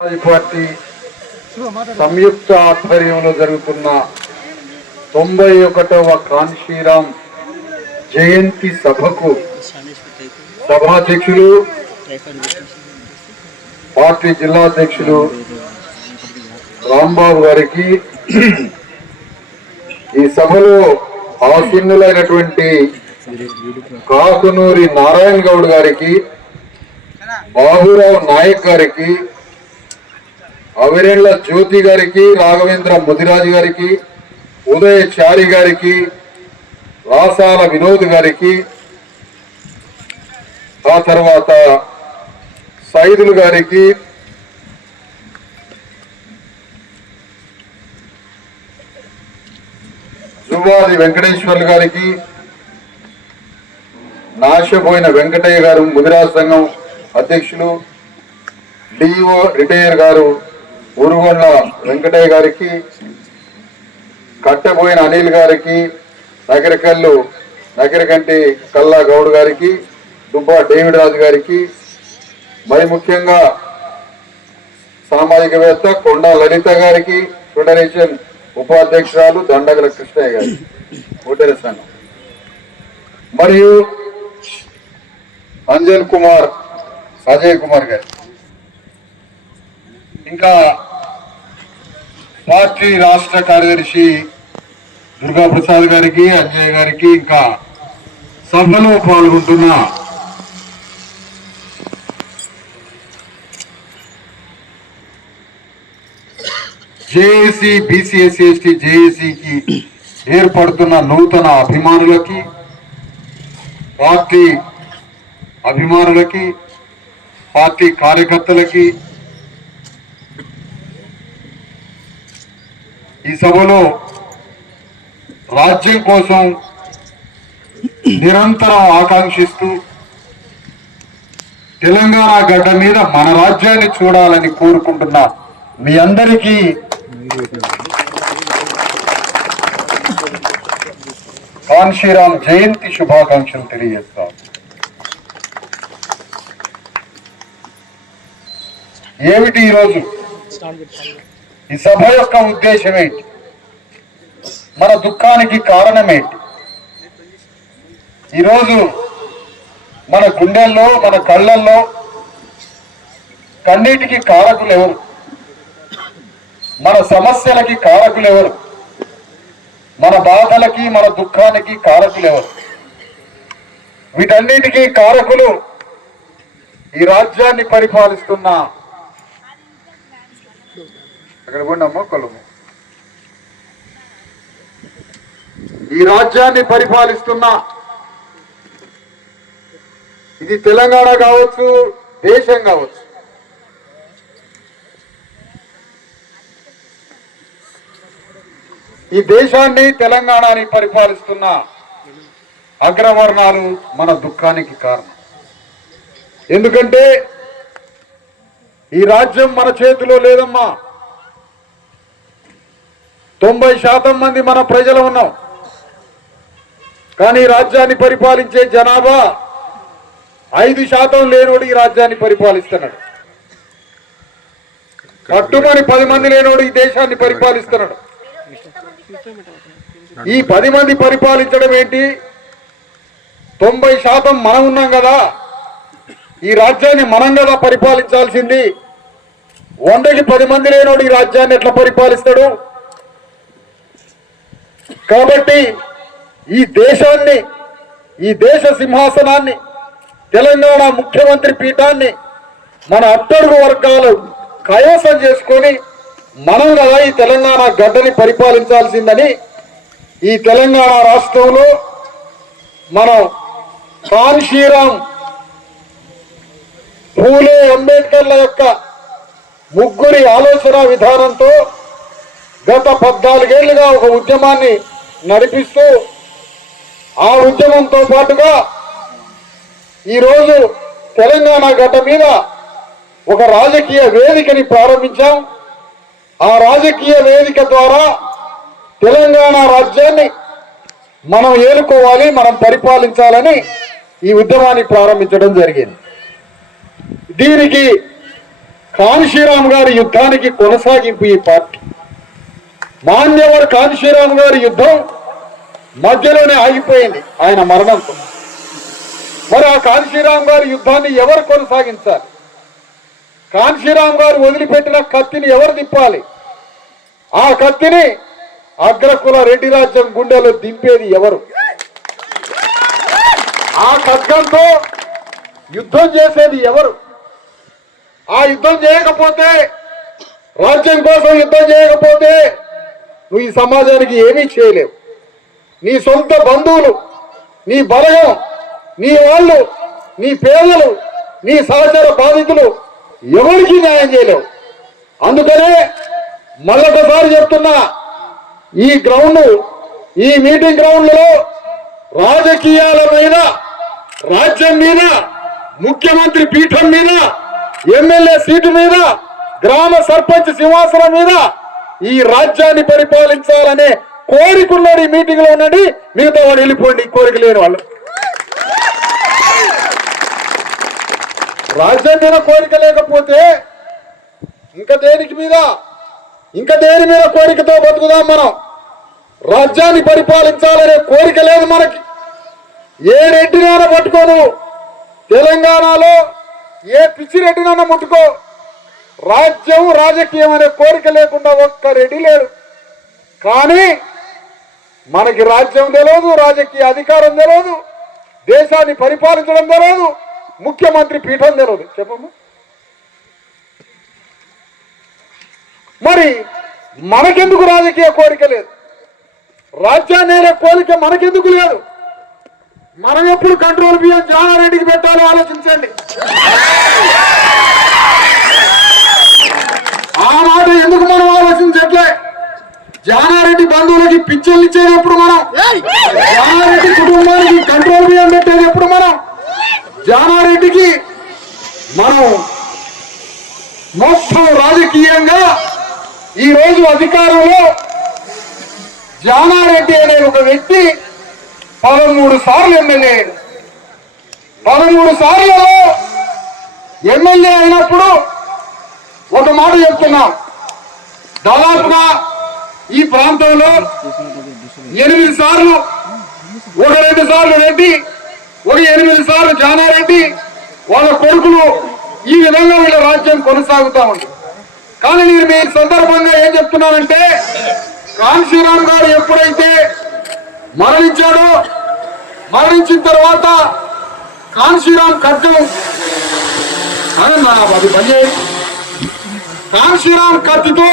Party సంయుక్త ఆధ్వర్యంలో జరుగుతున్న 91వ కాన్షీరామ్ జయంతి సభకు సభాధ్యక్షులు పార్టీ జిల్లా అధ్యక్షులు రాంబాబు గారికి, ఈ సభలో ఆసీనులైనటువంటి కాకునూరి నారాయణ గౌడ్ గారికి, బాబురావు నాయక్ గారికి, అవిరెళ్ల జ్యోతి గారికి, రాఘవేంద్ర ముదిరాజు గారికి, ఉదయ చారి గారికి, రాసాల వినోద్ గారికి, ఆ తర్వాత సైదులు గారికి, జువాది వెంకటేశ్వర్లు గారికి, నాశపోయిన వెంకటయ్య గారు ముదిరాజు సంఘం అధ్యక్షులు, డిఓ రిటైర్ గారు ఉరుగొండ వెంకటయ్య గారికి, కట్టబోయిన అనిల్ గారికి, నగరకంటి కల్లా గౌడ్ గారికి, దుబ్బా డేవిడ్ రాజు గారికి, మరి ముఖ్యంగా సామాజికవేత్త కొండా లలిత గారికి, ఫెడరేషన్ ఉపాధ్యక్షురాలు దండగల కృష్ణయ్య గారికి, ఓటేర సంఘం, మరియు అజయ్ కుమార్ గారు, ఇంకా పార్టీ రాష్ట్ర కార్యదర్శి దుర్గా ప్రసాద్ గారికి, అంజయ్ గారికి, ఇంకా సభలో పాల్గొంటున్న జేఏసీ బీసీఎస్సీ ఎస్టీ జేఏసీకి ఏర్పడుతున్న నూతన అభిమానులకి, పార్టీ అభిమానులకి, పార్టీ కార్యకర్తలకి, ఈ సభలో రాజ్యం కోసం నిరంతరం ఆకాంక్షిస్తూ తెలంగాణ గడ్డ మీద మన రాజ్యాన్ని చూడాలని కోరుకుంటున్నా మీ అందరికీ కాన్షీరామ్ జయంతి శుభాకాంక్షలు తెలియజేస్తాం. ఏమిటి ఈరోజు ఈ సభ యొక్క ఉద్దేశం ఏంటి? మన దుఃఖానికి కారణమేంటి? ఈరోజు మన గుండెల్లో, మన కళ్ళల్లో కన్నీటికి కారకులు ఎవరు? మన సమస్యలకి కారకులు ఎవరు? మన బాధలకి, మన దుఃఖానికి కారకులు ఎవరు? వీటన్నిటికీ కారకులు ఈ రాజ్యాన్ని పరిపాలిస్తున్న, అక్కడ పోండమ్మా కొలము, ఈ రాజ్యాన్ని పరిపాలిస్తున్న, ఇది తెలంగాణ కావచ్చు, దేశం కావచ్చు, ఈ దేశాన్ని తెలంగాణని పరిపాలిస్తున్న అగ్రవర్ణాలు మన దుఃఖానికి కారణం. ఎందుకంటే ఈ రాజ్యం మన చేతిలో లేదమ్మా. 90% మంది మన ప్రజలు ఉన్నాం, కానీ రాజ్యాన్ని పరిపాలించే జనాభా 5% లేనోడు ఈ రాజ్యాన్ని పరిపాలిస్తున్నాడు. కట్టుమని 10 మంది లేనోడు ఈ దేశాన్ని పరిపాలిస్తున్నాడు. ఈ 10 మంది పరిపాలించడం ఏంటి? 90% మనం ఉన్నాం కదా, ఈ రాజ్యాన్ని మనం కదా పరిపాలించాల్సింది. 100కి 10 మంది లేనోడు ఈ రాజ్యాన్ని ఎట్లా పరిపాలిస్తాడు? కాబట్టి ఈ దేశాన్ని, ఈ దేశ సింహాసనాన్ని, తెలంగాణ ముఖ్యమంత్రి పీఠాన్ని మన అట్టడుగు వర్గాలు కైవసం చేసుకొని మనం కదా ఈ తెలంగాణ గడ్డని పరిపాలించాల్సిందని ఈ తెలంగాణ రాష్ట్రంలో మనం కాన్షీరామ్ పూలే అంబేద్కర్ల యొక్క ముగ్గురి ఆలోచన విధానంతో గత 14 ఏళ్లుగా ఒక ఉద్యమాన్ని నడిపిస్తూ, ఆ ఉద్యమంతో పాటుగా ఈరోజు తెలంగాణ గడ్డ మీద ఒక రాజకీయ వేదికని ప్రారంభించాం. ఆ రాజకీయ వేదిక ద్వారా తెలంగాణ రాజ్యాన్ని మనం ఏలుకోవాలి, మనం పరిపాలించాలని ఈ ఉద్యమాన్ని ప్రారంభించడం జరిగింది. దీనికి కాన్షీరామ్ గారి యుద్ధానికి కొనసాగింపు ఈ పార్టీ. మాన్యవర్ కాన్షీరామ్ గారి యుద్ధం మధ్యలోనే ఆగిపోయింది ఆయన మరణంతో. మరి ఆ కాన్షీరామ్ గారి యుద్ధాన్ని ఎవరు కొనసాగించాలి? కాన్షీరామ్ గారు వదిలిపెట్టిన కత్తిని ఎవరు తిప్పాలి? ఆ కత్తిని అగ్రకుల రెడ్డి రాజ్యం గుండెలో దింపేది ఎవరు? ఆ ఖడ్గంతో యుద్ధం చేసేది ఎవరు? ఆ యుద్ధం చేయకపోతే, రాజ్యం కోసం యుద్ధం చేయకపోతే నువ్వు ఈ సమాజానికి ఏమీ చేయలేవు. నీ సొంత బంధువులు, నీ బలగం, నీ వాళ్ళు, నీ పేదలు, నీ సహచర బాధితులు ఎవరికి న్యాయం చేయలేవు. అందుకనే మళ్ళొకసారి చెప్తున్నా, ఈ గ్రౌండ్, ఈ మీటింగ్ గ్రౌండ్లలో రాజకీయాల మీద, రాజ్యం మీద, ముఖ్యమంత్రి పీఠం మీద, ఎమ్మెల్యే సీటు మీద, గ్రామ సర్పంచ్ సింహాసనం మీద ఈ రాజ్యాన్ని పరిపాలించాలనే కోరికన్నాడు. ఈ మీటింగ్ లో ఉండండి, మిగతా వాడు వెళ్ళిపోండి, కోరిక లేని వాళ్ళు. రాజ్యం మీద కోరిక లేకపోతే ఇంకా దేని మీద కోరికతో బతుకుదాం మనం? రాజ్యాన్ని పరిపాలించాలనే కోరిక లేదు మనకి. ఏ రెడ్డినైనా పట్టుకోను, తెలంగాణలో ఏ పిచ్చి రెడ్డినైనా ముట్టుకో, రాజ్యం రాజకీయం అనే కోరిక లేకుండా ఒక్క రెడ్డి లేడు. కానీ మనకి రాజ్యం తెలియదు, రాజకీయ అధికారం తెలియదు, దేశాన్ని పరిపాలించడం తెలియదు, ముఖ్యమంత్రి పీఠం తెలియదు. చెప్పమ్మా, మరి మనకెందుకు రాజకీయ కోరిక లేదు? రాజ్యాన్ని కోరిక మనకెందుకు లేదు? మనం ఎప్పుడు కంట్రోల్ బియ్యం జానారెడ్డికి పెట్టాలో ఆలోచించండి. ఆ మాట ఎందుకు మనం ఆలోచించట్లే? జానారెడ్డి బంధువులకి పింఛన్లు ఇచ్చేది ఎప్పుడు మనం? జానారెడ్డి కుటుంబానికి కంట్రోల్ బియ్యం పెట్టేది ఎప్పుడు మనం? జానారెడ్డికి మనం మొత్తం రాజకీయంగా ఈ రోజు అధికారంలో జానారెడ్డి అనే ఒక వ్యక్తి 13 సార్లు ఎమ్మెల్యే, 13 సార్లలో ఎమ్మెల్యే అయినప్పుడు ఒక మాట చెప్తున్నాం, దాదాపుగా ఈ ప్రాంతంలో 8 సార్లు, 2 సార్లు రెడ్డి, 8 సార్లు జానారెడ్డి, వాళ్ళ కొడుకులు, ఈ విధంగా వీళ్ళ రాజ్యం కొనసాగుతా ఉంది. కానీ నేను మీ సందర్భంగా ఏం చెప్తున్నానంటే, కాన్షీరామ్ గారు ఎప్పుడైతే మరణించాడో, మరణించిన తర్వాత కాన్షీరామ్ ఖడ్గం అది పనిచేయి, కాన్షీరామ్ కత్తితో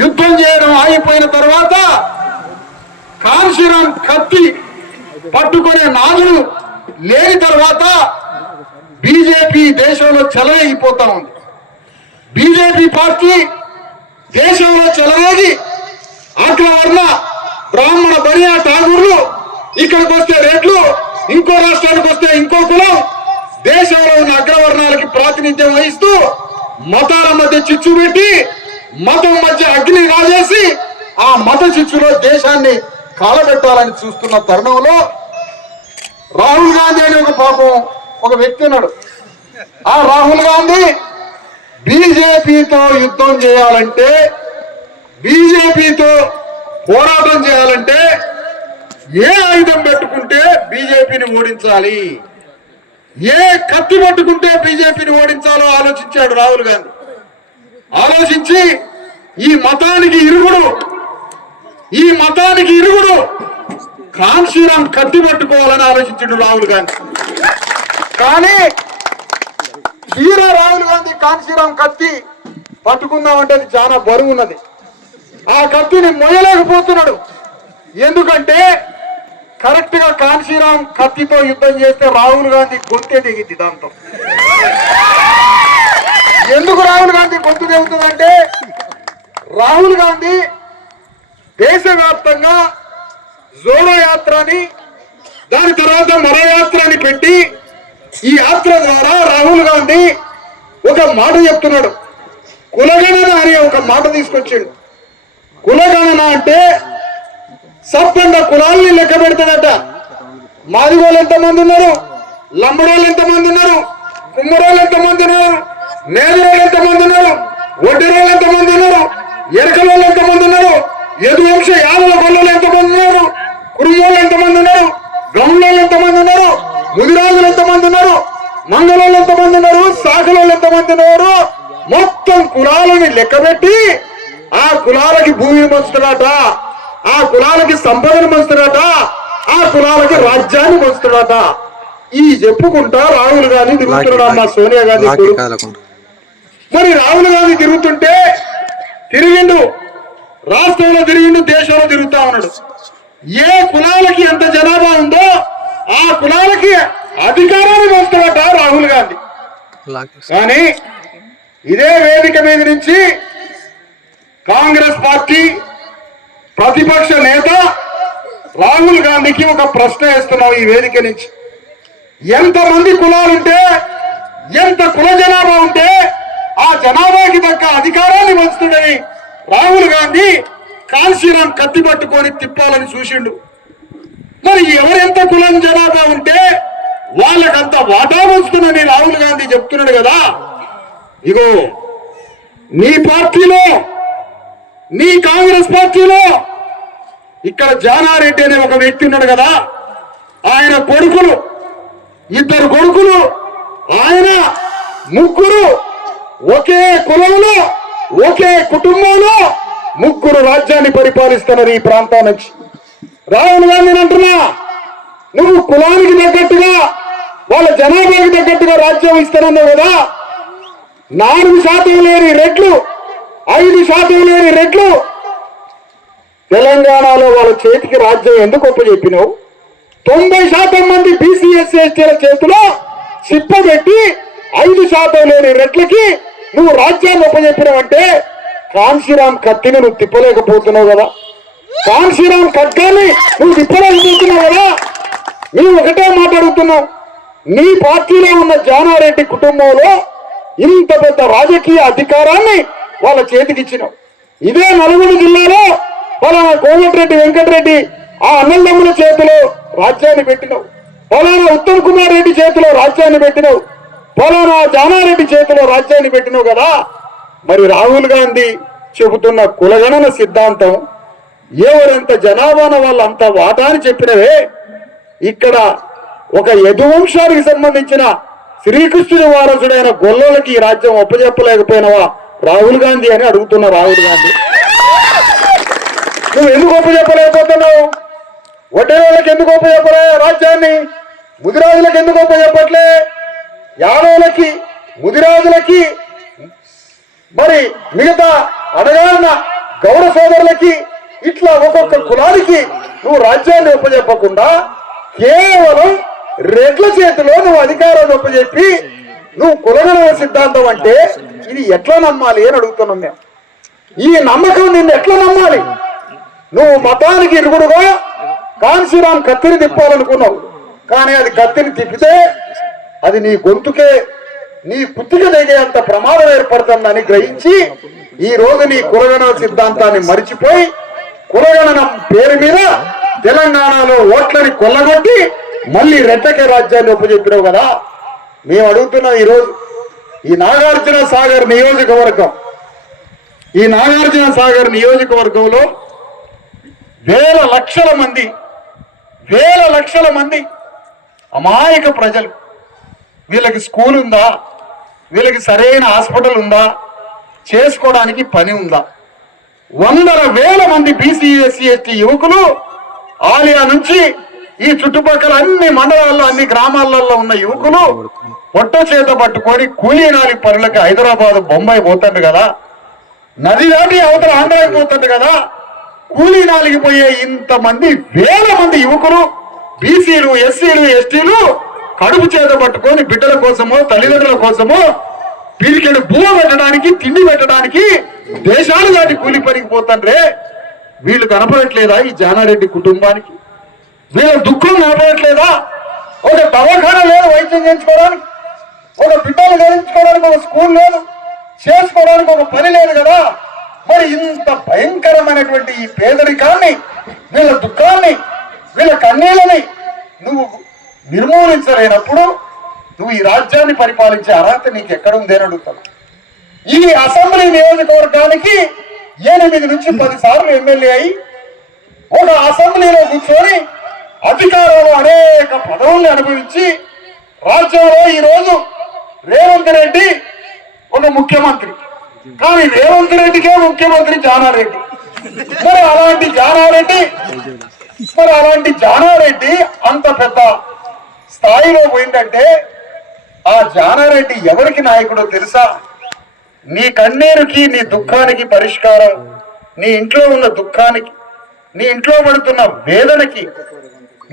యుద్ధం చేయడం ఆగిపోయిన తర్వాత కాన్షీరామ్ కత్తి పట్టుకునే నాదులు లేని తర్వాత బీజేపీ దేశంలో చెలరేగిపోతా ఉంది. బీజేపీ పార్టీ దేశంలో చెలరేగి అగ్రవర్ణ బ్రాహ్మణ బనియా ఠాగూర్లు, ఇక్కడికి వస్తే రెడ్లు, ఇంకో రాష్ట్రానికి వస్తే ఇంకో కులం, దేశంలో ఉన్న అగ్రవర్ణాలకి ప్రాతినిధ్యం వహిస్తూ మతాల మధ్య చిచ్చు పెట్టి, మతం మధ్య అగ్ని రాజేసి ఆ మత చిచ్చులో దేశాన్ని కాలబెట్టాలని చూస్తున్న తరుణంలో రాహుల్ గాంధీ అనే ఒక వ్యక్తి ఉన్నాడు. ఆ రాహుల్ గాంధీ బీజేపీతో యుద్ధం చేయాలంటే, బీజేపీతో పోరాటం చేయాలంటే ఏ ఆయుధం పెట్టుకుంటే బీజేపీని ఓడించాలి, ఏ కత్తి పట్టుకుంటే బీజేపీని ఓడించాలో ఆలోచించాడు రాహుల్ గాంధీ. ఆలోచించి ఈ మతానికి ఇరుగుడు కాన్షీరామ్ కత్తి పట్టుకోవాలని ఆలోచించాడు రాహుల్ గాంధీ. కానీ తీరా రాహుల్ గాంధీ కాన్షీరామ్ కత్తి పట్టుకుందామంటే అది చాలా బరువు ఉన్నది. ఆ కత్తిని మొయ్యలేకపోతున్నాడు. ఎందుకంటే కరెక్ట్ గా కాన్షీరామ్ కత్తితో యుద్ధం చేస్తే రాహుల్ గాంధీ గొంతే దిగింది. దాంతో ఎందుకు రాహుల్ గాంధీ గొంతు దిగుతుందంటే, రాహుల్ గాంధీ దేశవ్యాప్తంగా జోడో యాత్రని, దాని తర్వాత మరో యాత్రని పెట్టి, ఈ యాత్ర ద్వారా రాహుల్ గాంధీ ఒక మాట చెప్తున్నాడు. కులగణన అని ఒక మాట తీసుకొచ్చాడు. కులగణన అంటే సబ్బండ కులాల్ని లెక్క పెడతాడట. మాదిగోళ్ళు ఎంతమంది ఉన్నారు, లంబడోళ్ళు ఎంతమంది ఉన్నారు, కుమ్మరోళ్ళు ఎంతమంది ఉన్నారు, నేదురోళ్ళు ఎంతమంది ఉన్నారు, ఒడ్డిరోళ్ళు ఎంతమంది ఉన్నారు, ఎరకలోళ్ళు ఎంతమంది ఉన్నారు, యదువంశ యాదవ గొల్లలు ఎంతమంది ఉన్నారు, కురుమోళ్ళు ఎంతమంది ఉన్నారు, గమ్లోళ్ళు ఎంతమంది ఉన్నారు, ముదిరాజులు ఎంతమంది ఉన్నారు, మంగళోళ్ళు ఎంతమంది ఉన్నారు, శాఖలోళ్ళు ఎంతమంది ఉన్నారు, మొత్తం కులాలని లెక్కబెట్టి ఆ కులాలకి భూమిని పంచుతాడట, ఆ కులాలకి సంపదను పంచుతాడట, ఆ కులాలకి రాజ్యాన్ని పంచుతాడట. ఈ చెప్పుకుంటా రాహుల్ గాంధీ తిరుగుతున్నాడు అన్న సోనియా గాంధీ. మరి రాహుల్ గాంధీ తిరుగుతుంటే తిరిగిండు, రాష్ట్రంలో తిరిగిండు, దేశంలో తిరుగుతా ఉన్నాడు. ఏ కులాలకి ఎంత జనాభా ఉందో ఆ కులాలకి అధికారాన్ని పంచుతాడట రాహుల్ గాంధీ. కానీ ఇదే వేదిక మీద నుంచి కాంగ్రెస్ పార్టీ ప్రతిపక్ష నేత రాహుల్ గాంధీకి ఒక ప్రశ్న వేస్తున్నావు. ఈ వేదిక నుంచి ఎంతమంది కులాలుంటే, ఎంత కుల జనాభా ఉంటే ఆ జనాభాకి తగ్గ అధికారాన్ని పంచుతుండని రాహుల్ గాంధీ కాన్సీరామ్ కత్తి పట్టుకొని తిప్పాలని చూసిండు. మరి ఎవరెంత కులం జనాభా ఉంటే వాళ్ళకంత వాటా పంచుతుందని రాహుల్ గాంధీ చెప్తున్నాడు కదా. ఇగో నీ పార్టీలో, నీ కాంగ్రెస్ పార్టీలో ఇక్కడ జానారెడ్డి అనే ఒక వ్యక్తి ఉన్నాడు కదా, ఆయన కొడుకులు, ఇద్దరు కొడుకులు, ఆయన ముగ్గురు ఒకే కులంలో, ఒకే కుటుంబంలో ముగ్గురు రాజ్యాన్ని పరిపాలిస్తున్నారు ఈ ప్రాంతం నుంచి. రాహుల్ గాంధీని అంటున్నా, నువ్వు కులానికి తగ్గట్టుగా వాళ్ళ జనాభాకి తగ్గట్టుగా రాజ్యం ఇస్తానన్నావు కదా. 4% లేని రెట్లు, 5% లేని రెట్లు తెలంగాణలో వాళ్ళ చేతికి రాజ్యం ఎందుకు ఒప్పచెప్పినావు? 90% మంది బీసీ ఎస్సీ ఎస్టీల చేతిలో చిప్పబెట్టి 5% లేని రెట్లకి నువ్వు రాజ్యాన్ని ఒప్పచెప్పినావంటే కాన్సీరామ్ కత్తిని నువ్వు తిప్పలేకపోతున్నావు కదా, కాన్సీరామ్ ఖడ్గాన్ని నువ్వు తిప్పలేకపోతున్నావు కదా. నువ్వు ఒకటే మాట్లాడుతున్నావు, నీ పార్టీలో ఉన్న జానారెడ్డి కుటుంబంలో ఇంత పెద్ద రాజకీయ అధికారాన్ని వాళ్ళ చేతికి ఇచ్చినావు. ఇదే నల్గొండ జిల్లాలో పలానా కోమటిరెడ్డి వెంకటరెడ్డి ఆ అన్నదమ్ముల చేతిలో రాజ్యాన్ని పెట్టినావు, పలానా ఉత్తమ్ కుమార్ రెడ్డి చేతిలో రాజ్యాన్ని పెట్టినావు, పలానా జానారెడ్డి చేతిలో రాజ్యాన్ని పెట్టినావు కదా. మరి రాహుల్ గాంధీ చెబుతున్న కులగణన సిద్ధాంతం ఎవరెంత జనాభాన వాళ్ళంత వాటా అని చెప్పినవే, ఇక్కడ ఒక యదువంశానికి సంబంధించిన శ్రీకృష్ణుని వారసుడైన గొల్లలకి ఈ రాజ్యం ఒప్పజెప్పలేకపోయినవా రాహుల్ గాంధీ అని అడుగుతున్న రాహుల్ గాంధీ. నువ్వు ఎందుకు ఒప్పజెప్పలేకపోతున్నావు? ఒడ్డేవాళ్ళకి ఎందుకు ఒప్పజెప్పలే రాజ్యాన్ని? ముదిరాజులకు ఎందుకు ఒప్పజెప్పట్లే? యాదవులకి, ముదిరాజులకి, మరి మిగతా అడగాన గౌడ సోదరులకి, ఇట్లా ఒక్కొక్క కులానికి నువ్వు రాజ్యాన్ని ఒప్పజెప్పకుండా కేవలం రెడ్ల చేతిలో నువ్వు అధికారాన్ని ఒప్పజెప్పి నువ్వు కులగణన సిద్ధాంతం అంటే ఇది ఎట్లా నమ్మాలి అని అడుగుతున్నాం మేము. ఈ నమ్మకం నిన్ను ఎట్లా నమ్మాలి? నువ్వు మతానికి ఇరుగుడుగా కాన్సీరామ్ కత్తిని తిప్పాలనుకున్నావు, కానీ అది కత్తిని తిప్పితే అది నీ గొంతుకే, నీ కుత్తిక దిగే అంత ప్రమాదం ఏర్పడుతుందని గ్రహించి ఈ రోజు నీ కులగణన సిద్ధాంతాన్ని మరిచిపోయి కులగణన పేరు మీద తెలంగాణలో ఓట్లని కొల్లగొట్టి మళ్ళీ రెడ్డకే రాజ్యాన్ని ఒప్పచెప్పినావు కదా. మేము అడుగుతున్నాం ఈరోజు ఈ నాగార్జున సాగర్ నియోజకవర్గం, ఈ నాగార్జున సాగర్ నియోజకవర్గంలో వేల లక్షల మంది అమాయక ప్రజలు, వీళ్ళకి స్కూల్ ఉందా, వీళ్ళకి సరైన హాస్పిటల్ ఉందా, చేసుకోవడానికి పని ఉందా? 100,000 మంది బీసీ ఎస్సీ ఎస్టీ యువకులు ఆలియా నుంచి ఈ చుట్టుపక్కల అన్ని మండలాల్లో, అన్ని గ్రామాలలో ఉన్న యువకులు పొట్ట చేత పట్టుకొని కూలీ నాలి పనులకి హైదరాబాద్, బొంబాయి పోతాడు కదా, నది దాటి అవతల ఆంధ్రాకి పోతాడు కదా. కూలీ నాలికి పోయే ఇంతమంది వేల మంది యువకులు, బీసీలు, ఎస్సీలు, ఎస్టీలు కడుపు చేత పట్టుకొని బిడ్డల కోసమో తల్లిదండ్రుల కోసమో వీరికెళ్ళి భూమ పెట్టడానికి, తిండి పెట్టడానికి దేశాలు దాటి కూలి పనికి పోతాండ్రే. వీళ్ళు కనపడట్లేదా ఈ జానారెడ్డి కుటుంబానికి? వీళ్ళ దుఃఖం కనపడట్లేదా? ఒక దవాఖానా లేదు వైద్యం చేయించుకోవడానికి, ఒక బిడ్డలు చేయించుకోవడానికి ఒక స్కూల్ లేదు, చేసుకోవడానికి ఒక పని లేదు కదా. మరి ఇంత భయంకరమైనటువంటి ఈ పేదరికాన్ని, వీళ్ళ దుఃఖాన్ని, వీళ్ళ కన్నీళ్ళని నువ్వు నిర్మూలించలేనప్పుడు నువ్వు ఈ రాజ్యాన్ని పరిపాలించే అర్హత నీకు ఎక్కడ ఉందని అడుగుతావు. ఈ అసెంబ్లీ నియోజకవర్గానికి 8 నుంచి 10 సార్లు ఎమ్మెల్యే అయి ఒక అసెంబ్లీలో కూర్చొని అధికారంలో అనేక పదవుల్ని అనుభవించి రాజ్యంలో ఈరోజు రేవంత్ రెడ్డి ఒక ముఖ్యమంత్రి. కానీ రేవంత్ రెడ్డికే ముఖ్యమంత్రి జానారెడ్డి. మరి అలాంటి జానారెడ్డి అంత పెద్ద స్థాయిలో పోయిందంటే ఆ జానారెడ్డి ఎవరికి నాయకుడో తెలుసా? నీ కన్నీరుకి, నీ దుఃఖానికి పరిష్కారం, నీ ఇంట్లో ఉన్న దుఃఖానికి, నీ ఇంట్లో పడుతున్న వేదనకి,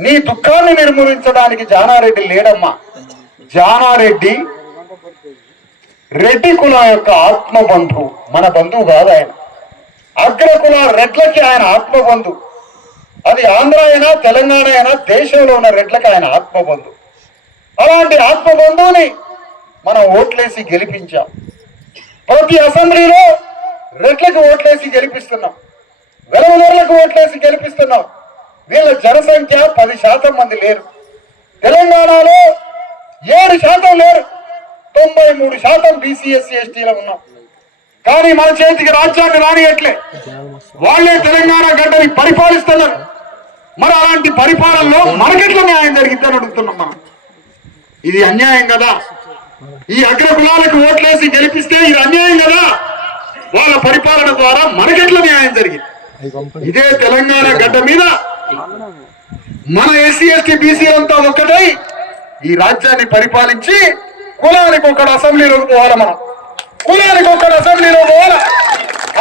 నీ దుఃఖాన్ని నిర్మూలించడానికి జానారెడ్డి లేడమ్మా. జానారెడ్డి రెడ్డి కులం యొక్క ఆత్మబంధువు, మన బంధువు కాదు ఆయన. అగ్రకుల రెడ్లకి ఆయన ఆత్మబంధు. అది ఆంధ్ర అయినా తెలంగాణ అయినా దేశంలో ఉన్న రెడ్లకి ఆయన ఆత్మబంధు. అలాంటి ఆత్మబంధువుని మనం ఓట్లేసి గెలిపించాం. ప్రతి అసెంబ్లీలో రెడ్లకు ఓట్లేసి గెలిపిస్తున్నాం, వెలమదొరలకు ఓట్లేసి గెలిపిస్తున్నాం. వీళ్ళ జనసంఖ్య 10% మంది లేరు. తెలంగాణలో 7% లేరు. 93% బీసీ ఎస్సీ ఎస్టీలో ఉన్నాం. కానీ మన చేతికి రాజ్యాన్ని రానియట్లే. వాళ్ళే తెలంగాణ గడ్డని పరిపాలిస్తున్నారు. మరి అలాంటి పరిపాలనలో మనకెట్లా న్యాయం జరిగిద్దని అడుగుతున్నాం మనం. ఇది అన్యాయం కదా. ఈ అగ్ర కులాలకు ఓట్లేసి గెలిపిస్తే ఇది అన్యాయం కదా. వాళ్ళ పరిపాలన ద్వారా మనకెట్లా న్యాయం జరిగింది? ఇదే తెలంగాణ గడ్డ మీద మన ఎస్సీ ఎస్టీ బీసీలంతా ఒక్కటై ఈ రాజ్యాన్ని పరిపాలించి కులానికి ఒకటి అసెంబ్లీలోకి పోవాలి. మనం కులానికి ఒకటి అసెంబ్లీలో పోవాలి.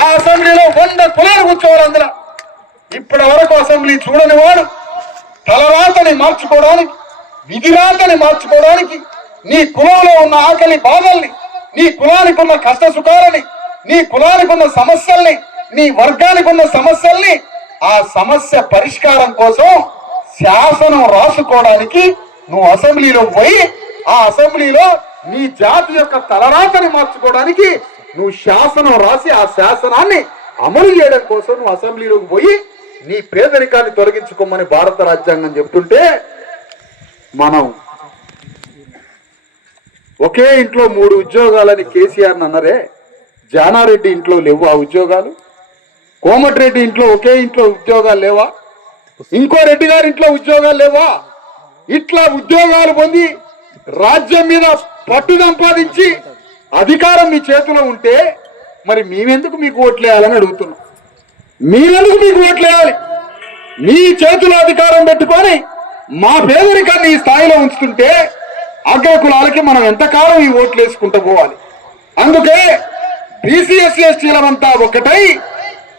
ఆ అసెంబ్లీలో 100 కులాలు కూర్చోవాలి. అందులో ఇప్పటి వరకు అసెంబ్లీ చూడని వాడు తలరాతని మార్చుకోవడానికి, విధిరాతని మార్చుకోవడానికి, నీ కులంలో ఉన్న ఆకలి బాధల్ని, నీ కులానికి ఉన్న కష్ట సుఖాలని, నీ కులానికి ఉన్న సమస్యల్ని, నీ వర్గానికి ఉన్న సమస్యల్ని, ఆ సమస్య పరిష్కారం కోసం శాసనం రాసుకోవడానికి నువ్వు అసెంబ్లీలో పోయి ఆ అసెంబ్లీలో నీ జాతి యొక్క తలరాతని మార్చుకోవడానికి నువ్వు శాసనం రాసి ఆ శాసనాన్ని అమలు చేయడం కోసం నువ్వు అసెంబ్లీలోకి పోయి నీ పేదరికాన్ని తొలగించుకోమని భారత రాజ్యాంగం చెప్తుంటే మనం ఒకే ఇంట్లో 3 ఉద్యోగాలని కేసీఆర్ అన్నారే, జానారెడ్డి ఇంట్లో లేవు ఆ ఉద్యోగాలు. కోమటిరెడ్డి ఇంట్లో ఒకే ఇంట్లో ఉద్యోగాలు లేవా? ఇంకో రెడ్డి గారి ఇంట్లో ఉద్యోగాలు లేవా? ఇట్లా ఉద్యోగాలు పొంది రాజ్యం మీద పట్టు సంపాదించి అధికారం మీ చేతిలో ఉంటే మరి మేమెందుకు మీకు ఓట్లేయాలని అడుగుతున్నాం. మీరెందుకు మీకు ఓట్లేయాలి? మీ చేతిలో అధికారం పెట్టుకొని మా పేదరికాన్ని ఈ స్థాయిలో ఉంచుతుంటే అగ్ర కులాలకి మనం ఎంతకాలం ఈ ఓట్లు వేసుకుంటూ పోవాలి? అందుకే బీసీ ఎస్సీ ఎస్టీలమంతా ఒకటై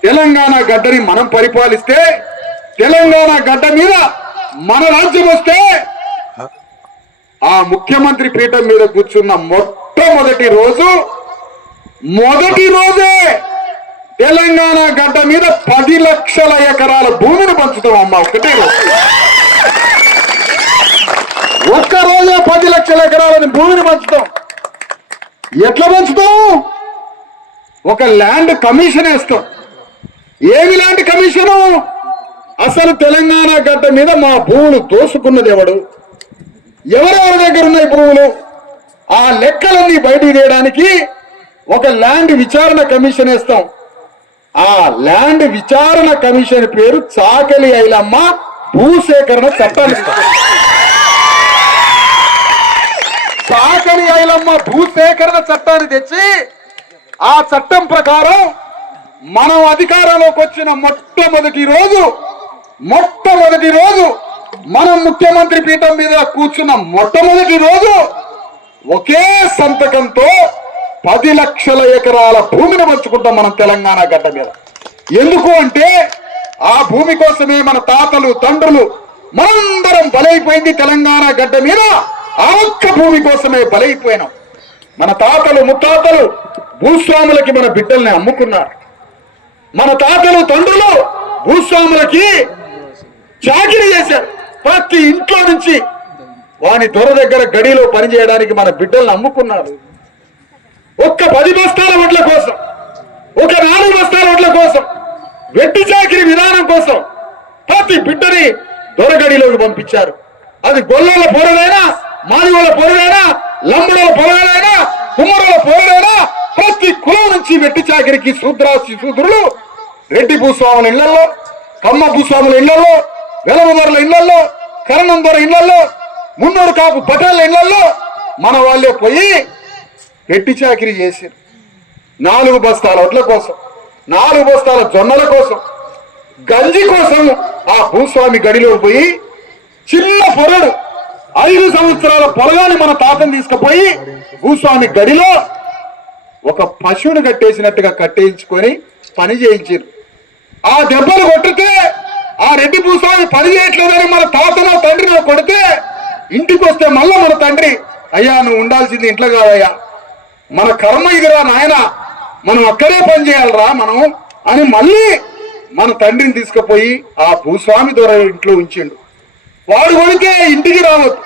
తెలంగాణ గడ్డని మనం పరిపాలిస్తే, తెలంగాణ గడ్డ మీద మన రాజ్యం వస్తే ఆ ముఖ్యమంత్రి పీఠం మీద కూర్చున్న మొట్టమొదటి రోజే తెలంగాణ గడ్డ మీద 10 లక్షల ఎకరాల భూమిని పంచుతాం అమ్మా. ఒకటే రోజు, ఒక్కరోజే 10 లక్షల ఎకరాలని భూమిని పంచుతాం. ఎట్లా పంచుతాం? ఒక ల్యాండ్ కమిషన్ వేస్తాం. ఏమి ల్యాండ్ కమిషను? అసలు తెలంగాణ గడ్డ మీద మా భూములు దోసుకున్నది ఎవడు, ఎవరెవరి దగ్గర ఉన్నాయి భూములు, ఆ లెక్కలన్నీ బయటికి తీయడానికి ఒక ల్యాండ్ విచారణ కమిషన్ వేస్తాం. ఆ ల్యాండ్ విచారణ కమిషన్ పేరు చాకలి ఐలమ్మ భూసేకరణ చట్టాలు. చాకలి ఐలమ్మ భూసేకరణ చట్టాన్ని తెచ్చి ఆ చట్టం ప్రకారం మనం అధికారంలోకి వచ్చిన మొట్టమొదటి రోజు మనం ముఖ్యమంత్రి పీఠం మీద కూర్చున్న మొట్టమొదటి రోజు ఒకే సంతకంతో 10 లక్షల ఎకరాల భూమిని పంచుకుంటాం మనం తెలంగాణ గడ్డ మీద. ఎందుకు అంటే ఆ భూమి కోసమే మన తాతలు తండ్రులు మనందరం బలైపోయింది. తెలంగాణ గడ్డ మీద ఆ ఒక్క భూమి కోసమే బలైపోయినాం. మన తాతలు ముత్తాతలు భూస్వాములకి మన బిడ్డల్ని అమ్ముకున్నారు. మన తాతలు తండ్రులు భూస్వాములకి చాకిరీ చేశారు. ప్రతి ఇంట్లో నుంచి వాని దొర దగ్గర గడిలో పనిచేయడానికి మన బిడ్డల్ని అమ్ముకున్నారు. ఒక్క 10 బస్తాల వడ్ల కోసం, ఒక 4 బస్తాల వడ్ల కోసం, వెట్టి చాకిరీ విధానం కోసం ప్రతి బిడ్డని దొరగడిలోకి పంపించారు. అది గొల్లల పొరలైనా, మాదిగోళ్ళ పొరలైనా, లంబడోళ్ళ పొరలైనా, కుమ్మరోళ్ళ పొరలైనా ప్రతి కులం నుంచి వెట్టి చాకిరికి శూద్రులు రెడ్డి భూస్వాముల ఇళ్లలో, కమ్మ భూస్వాముల ఇళ్లలో, వెలమదొరల ఇళ్లలో, కరణందొర ఇళ్లలో, మున్నూరు కాపు పటేళ్ల ఇళ్లలో మన వాళ్ళే పోయి వెట్టి చాకిరి చేశారు. 4 బస్తాల వడ్ల కోసం, 4 బస్తాల జొన్నల కోసం, గంజి కోసం ఆ భూస్వామి గడిలో పోయి చిన్న పొరడు 5 సంవత్సరాల పొలగాని మన తాతను తీసుకుపోయి భూస్వామి గడిలో ఒక పశువును కట్టేసినట్టుగా కట్టేయించుకొని పని చేయించారు. ఆ దెబ్బలు కొట్టితే ఆ రెడ్డి భూస్వామి పని చేయట్లేదని మన తాతనో తండ్రినో కొడితే ఇంటికి వస్తే మళ్ళా మన తండ్రి, అయ్యా నువ్వు ఉండాల్సింది ఇంట్లో కాదయ్యా, మన కర్మ ఇదిరా నాయన, మనం అక్కడే పని చేయాలరా మనం అని మళ్ళీ మన తండ్రిని తీసుకుపోయి ఆ భూస్వామి ద్వారా ఇంట్లో ఉంచిండు. వాడు కొడితే ఇంటికి రావద్దు,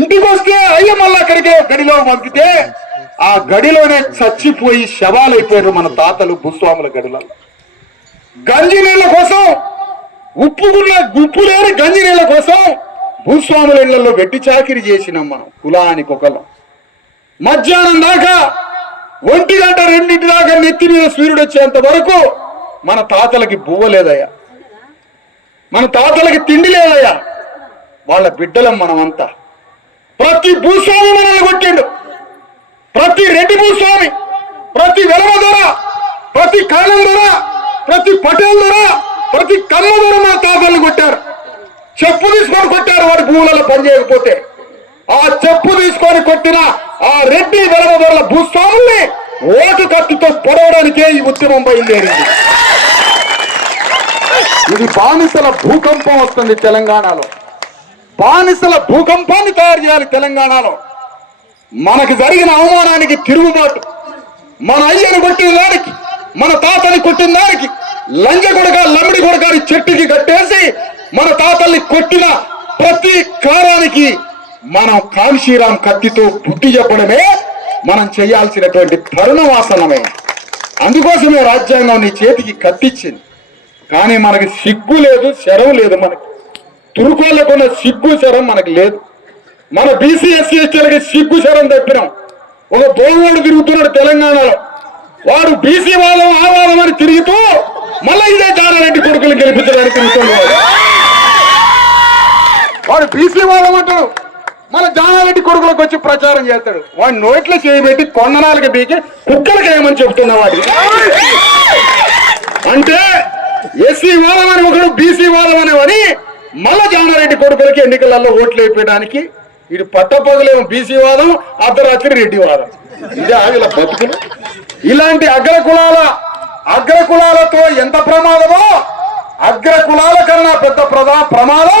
ఇంటికి వస్తే అయ్య మళ్ళీ అక్కడికే గడిలో పంపితే ఆ గడిలోనే చచ్చిపోయి శవాలైపోయారు మన తాతలు భూస్వాముల గడిలో. గంజి నీళ్ళ కోసం, ఉప్పు లేని గంజి నీళ్ళ కోసం భూస్వాముల ఇళ్లలో వెట్టి చాకిరి చేసినాం మనం కులానికి ఒకళ్ళం. మధ్యాహ్నం దాకా 1 గంట 2 దాకా నెత్తి మీద సూర్యుడు వచ్చేంత వరకు మన తాతలకి బువ్వ లేదయ్యా, మన తాతలకి తిండి లేదయ్యా. వాళ్ళ బిడ్డలం మనమంతా. ప్రతి భూస్వామి మనల్ని కొట్టిండు, ప్రతి రెడ్డి భూస్వామి, ప్రతి వెలమ దొర, ప్రతి కాలం దొర, ప్రతి పటేల్ దొర, ప్రతి కమ్మ దొర మన తాతల్ని కొట్టారు. చెప్పు తీసుకొని కొట్టారు వాడి భూములలో పనిచేయకపోతే. ఆ చెప్పు తీసుకొని కొట్టిన ఆ రెడ్డి వెలమ దొరల భూస్వాముల్ని ఓటు కత్తితో పొడవడానికే ఈ ఉద్యమం బయలుదేరింది. ఇది బానిసల భూకంపం వస్తుంది తెలంగాణలో. బానిసల భూకంపాన్ని తయారు చేయాలి తెలంగాణలో. మనకు జరిగిన అవమానానికి తిరుగుబాటు, మన అయ్యను కొట్టిన దానికి, మన తాతని కొట్టిన దానికి, లంజ కొడక లమిడి కొడకాని చెట్టుకి కట్టేసి మన తాతల్ని కొట్టిన ప్రతి కారానికి మనం కాంశీరాం కత్తితో బుద్ధి చెప్పడమే మనం చేయాల్సినటువంటి తరుణవాసనమే. అందుకోసమే రాజ్యాంగం నీ చేతికి కత్తిచ్చింది. కానీ మనకి సిగ్గు లేదు, శరం లేదు. మనకి తురుకోళ్ళకున్న సిగ్గు శరం మనకి లేదు. మన బీసీ ఎస్సీ ఎస్టీలకి సిగ్గు శరం తప్పినాం. ఒక బోగోడు తిరుగుతున్నాడు తెలంగాణలో, వాడు బీసీ వాదం ఆ వాదం అని తిరుగుతూ మళ్ళీ ఇదే జానారెడ్డి కొడుకులు గెలిపించడానికి తిరుగుతున్నాడు. వాడు బీసీ వాదం అంటాడు, మన జానారెడ్డి కొడుకులకు వచ్చి ప్రచారం చేస్తాడు. వాడి నోట్లో చేయబెట్టి కొండనాలకి బీకి కుక్కలకి ఏమని చెప్తున్నా వాడికి. అంటే ఎస్సీ వాదం అని ఒకడు, బీసీ వాదం అనేవని మళ్ళా జానారెడ్డి కొడుకులకి ఎన్నికలలో ఓట్లు వేయడానికి ఇటు పట్టపొగలేమో బీసీ వాదం, అర్ధరాత్రి రెడ్డి వాదం. ఇదే ఇలా బతుకులు. ఇలాంటి అగ్రకులాలతో ఎంత ప్రమాదమో, అగ్రకులాల కన్నా పెద్ద ప్రమాదం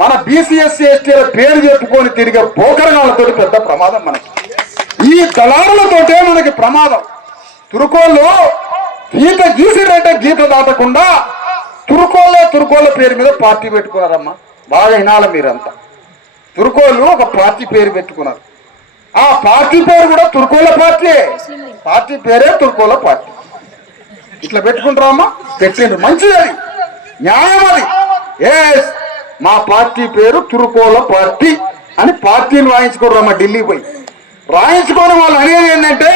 మన బీసీ ఎస్సీ ఎస్టీల పేరు చెప్పుకొని తిరిగే పోకరణాలతో పెద్ద ప్రమాదం మనకి. ఈ దళారులతోటే మనకి ప్రమాదం. తురుకోళ్ళు గీత గీసిరంటే గీత దాటకుండా తురుకోళ్ళ పేరు మీద పార్టీ పెట్టుకున్నారమ్మా. బాగా వినాలి మీరంతా. తురుకోళ్ళు ఒక పార్టీ పేరు పెట్టుకున్నారు. ఆ పార్టీ పేరు కూడా తురుకోళ్ళ పార్టీ. పార్టీ పేరే తురుకోళ్ళ పార్టీ. ఇట్లా పెట్టుకుంటారమ్మా, పెట్టిండ్రు. మంచిది, అది న్యాయం. అది మా పార్టీ పేరు తురుకోళ్ళ పార్టీ అని పార్టీని రాయించుకోరమ్మా. ఢిల్లీ పోయి రాయించుకొని వాళ్ళు అనేది ఏంటంటే,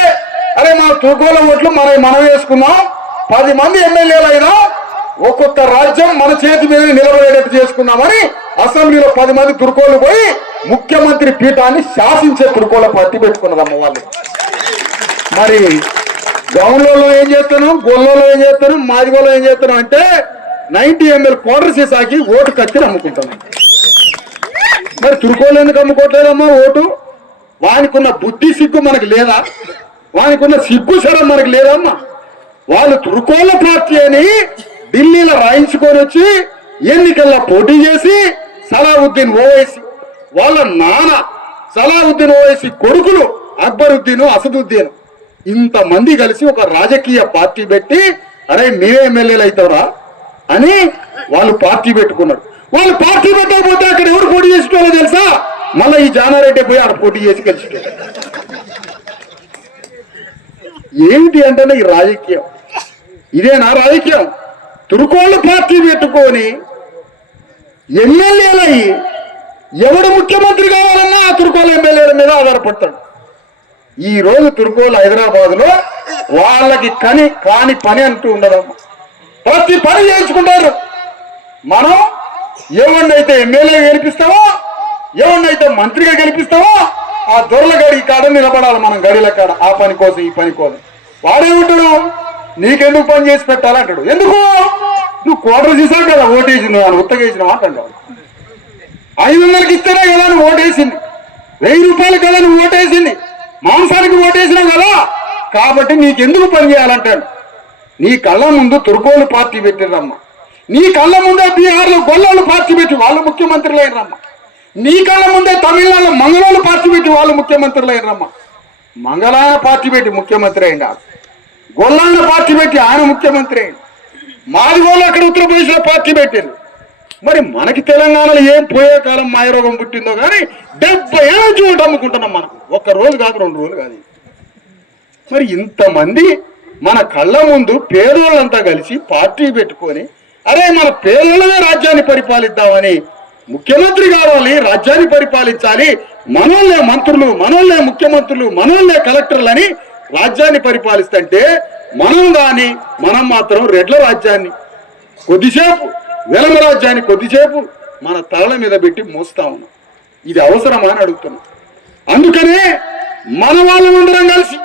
అరే మన తురుకోళ్ళ ఓట్లు మనం వేసుకున్నాం, 10 మంది ఎమ్మెల్యేలు అయినా ఒక్కొక్క రాజ్యం మన చేతి మీద నిలబడేటట్టు చేసుకున్నామని అసెంబ్లీలో 10 మంది తురుకోళ్ళు పోయి ముఖ్యమంత్రి పీఠాన్ని శాసించే తురుకోళ్ళ పార్టీ పెట్టుకున్నదమ్మ వాళ్ళు. మరి గౌన్లలో ఏం చేస్తాను, గొల్లలో ఏం చేస్తాను, మాదిగోలో ఏం చేస్తాను అంటే 90 ml క్వార్టర్ సీసాకి ఓటు కత్తిని అమ్ముకుంటాను. మరి తురుకోళ్ళు ఎందుకు అమ్ముకోవట్లేదమ్మా ఓటు? వానికున్న బుద్ధి సిగ్గు మనకు లేదా? వానికున్న సిగ్గు శరం మనకు లేదమ్మా. వాళ్ళు తురుకోళ్ళ పార్టీ అని ఢిల్లీలో రాయించుకొని వచ్చి ఎన్నికల్లో పోటీ చేసి సలావుద్దీన్ ఓవైసీ, వాళ్ళ నాన్న సలావుద్దీన్ ఓవైసీ కొడుకులు అక్బరుద్దీన్, అసదుద్దీన్, ఇంతమంది కలిసి ఒక రాజకీయ పార్టీ పెట్టి, అరే మీరే ఎమ్మెల్యేలు అవుతారా అని వాళ్ళు పార్టీ పెట్టుకున్నారు. వాళ్ళు పార్టీ పెట్టకపోతే అక్కడ ఎవరు పోటీ చేసుకోవాలో తెలుసా? మళ్ళీ ఈ జానారెడ్డి పోయి ఆడ పోటీ చేసి కలిసి. ఏమిటి అంటే ఈ రాజకీయం? ఇదేనా రాజకీయం? తురుకోళ్ళ పార్టీ పెట్టుకొని ఎమ్మెల్యేలయ్యి ఎవడు ముఖ్యమంత్రి కావాలన్నా ఆ తురుకోళ్ళ ఎమ్మెల్యేల మీద ఆధారపడతాడు. ఈ రోజు తుర్కోలు హైదరాబాద్ లో వాళ్ళకి కాని పని అంటూ ఉండదమ్మా. ప్రతి పని చేయించుకుంటారు. మనం ఎవరినైతే ఎమ్మెల్యే గెలిపిస్తామో, ఎవరినైతే మంత్రిగా గెలిపిస్తామో ఆ దొరల గడి కాడ నిలబడాలి మనం, గడిల కాడ. ఆ పని కోసం ఈ పని కోసం వాడేమంటాడు, నీకెందుకు పని చేసి పెట్టాలంటాడు. ఎందుకు? నువ్వు కోటలు చూసావు కదా ఓటేసింది, అని ఉత్తగేసినావు అంటాడు. 500కి ఇస్తేనే కదా నువ్వు ఓటేసింది, 1000 రూపాయలు కదా నువ్వు ఓటేసింది, మాంసానికి ఓటేసినావు కదా, కాబట్టి నీకెందుకు పని చేయాలంటాడు. నీ కళ్ళ ముందు తుర్కోలు పార్టీ పెట్టిరమ్మా. నీ కళ్ళ ముందే బీహార్లో గొల్లోళ్ళు పార్టీ పెట్టి వాళ్ళు ముఖ్యమంత్రులు అయినరమ్మా. నీ కళ్ళ ముందే తమిళనాడులో మంగళోళ్ళు పార్టీ పెట్టి వాళ్ళు ముఖ్యమంత్రులు అయినరమ్మా. మంగళాన పార్టీ పెట్టి ముఖ్యమంత్రి అయిందా, గొల్లాన్న పార్టీ పెట్టి ఆయన ముఖ్యమంత్రి అయింది. మాదిగోళ్ళు అక్కడ ఉత్తరప్రదేశ్లో పార్టీ పెట్టారు. మరి మనకి తెలంగాణలో ఏం పోయే కాలం మాయరోగం పుట్టిందో కానీ 70 ఏళ్ళ నుంచి ఓటు అమ్ముకుంటున్నాం మనం. ఒక్క రోజు కాదు, 2 రోజులు కాదు. మరి ఇంతమంది మన కళ్ళ ముందు పేదోళ్ళంతా కలిసి పార్టీ పెట్టుకొని, అరే మన పేదోళ్ళనే రాజ్యాన్ని పరిపాలిద్దామని, ముఖ్యమంత్రి కావాలి, రాజ్యాన్ని పరిపాలించాలి, మనోళ్ళే మంత్రులు, మనోళ్ళే ముఖ్యమంత్రులు, మనోళ్ళే కలెక్టర్లు అని రాజ్యాన్ని పరిపాలిస్తుంటే మనం మాత్రం రెడ్ల రాజ్యాన్ని కొద్దిసేపు, వెలమ రాజ్యాన్ని కొద్దిసేపు మన తలల మీద పెట్టి మోస్తా ఉన్నాం. ఇది అవసరమా అని అడుగుతున్నాం. అందుకనే మన వాళ్ళందరం కలిసి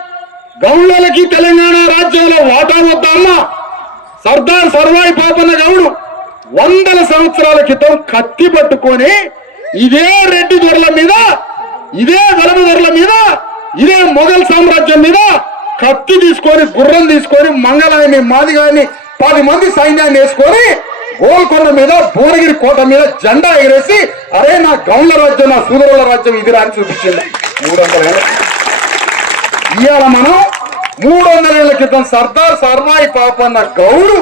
గౌళ్ళకి తెలంగాణ రాజ్యంలో వాటా వద్దామా. సర్దార్ సర్వాయి పాపన్న గౌడు 100 సంవత్సరాల క్రితం కత్తి పట్టుకొని ఇదే రెడ్డి దొరల మీద, ఇదే వెలమ దొరల మీద, ఇదే మొఘల్ సామ్రాజ్యం మీద కత్తి తీసుకొని, గుర్రం తీసుకొని, మంగళాన్ని మాదిగాన్ని 10 మంది సైన్యాన్ని వేసుకొని గోల్కొండ మీద, భువనగిరి కోట మీద జెండా ఎగరేసి, అరే నా గౌళ్ళ రాజ్యం, నా సూదరుల రాజ్యం ఇది అని చూపించింది. 300 ఏళ్ళ ఇవాళ మనం 300 ఏళ్ల క్రితం సర్దార్ సర్వాయి పాపన్న గౌడు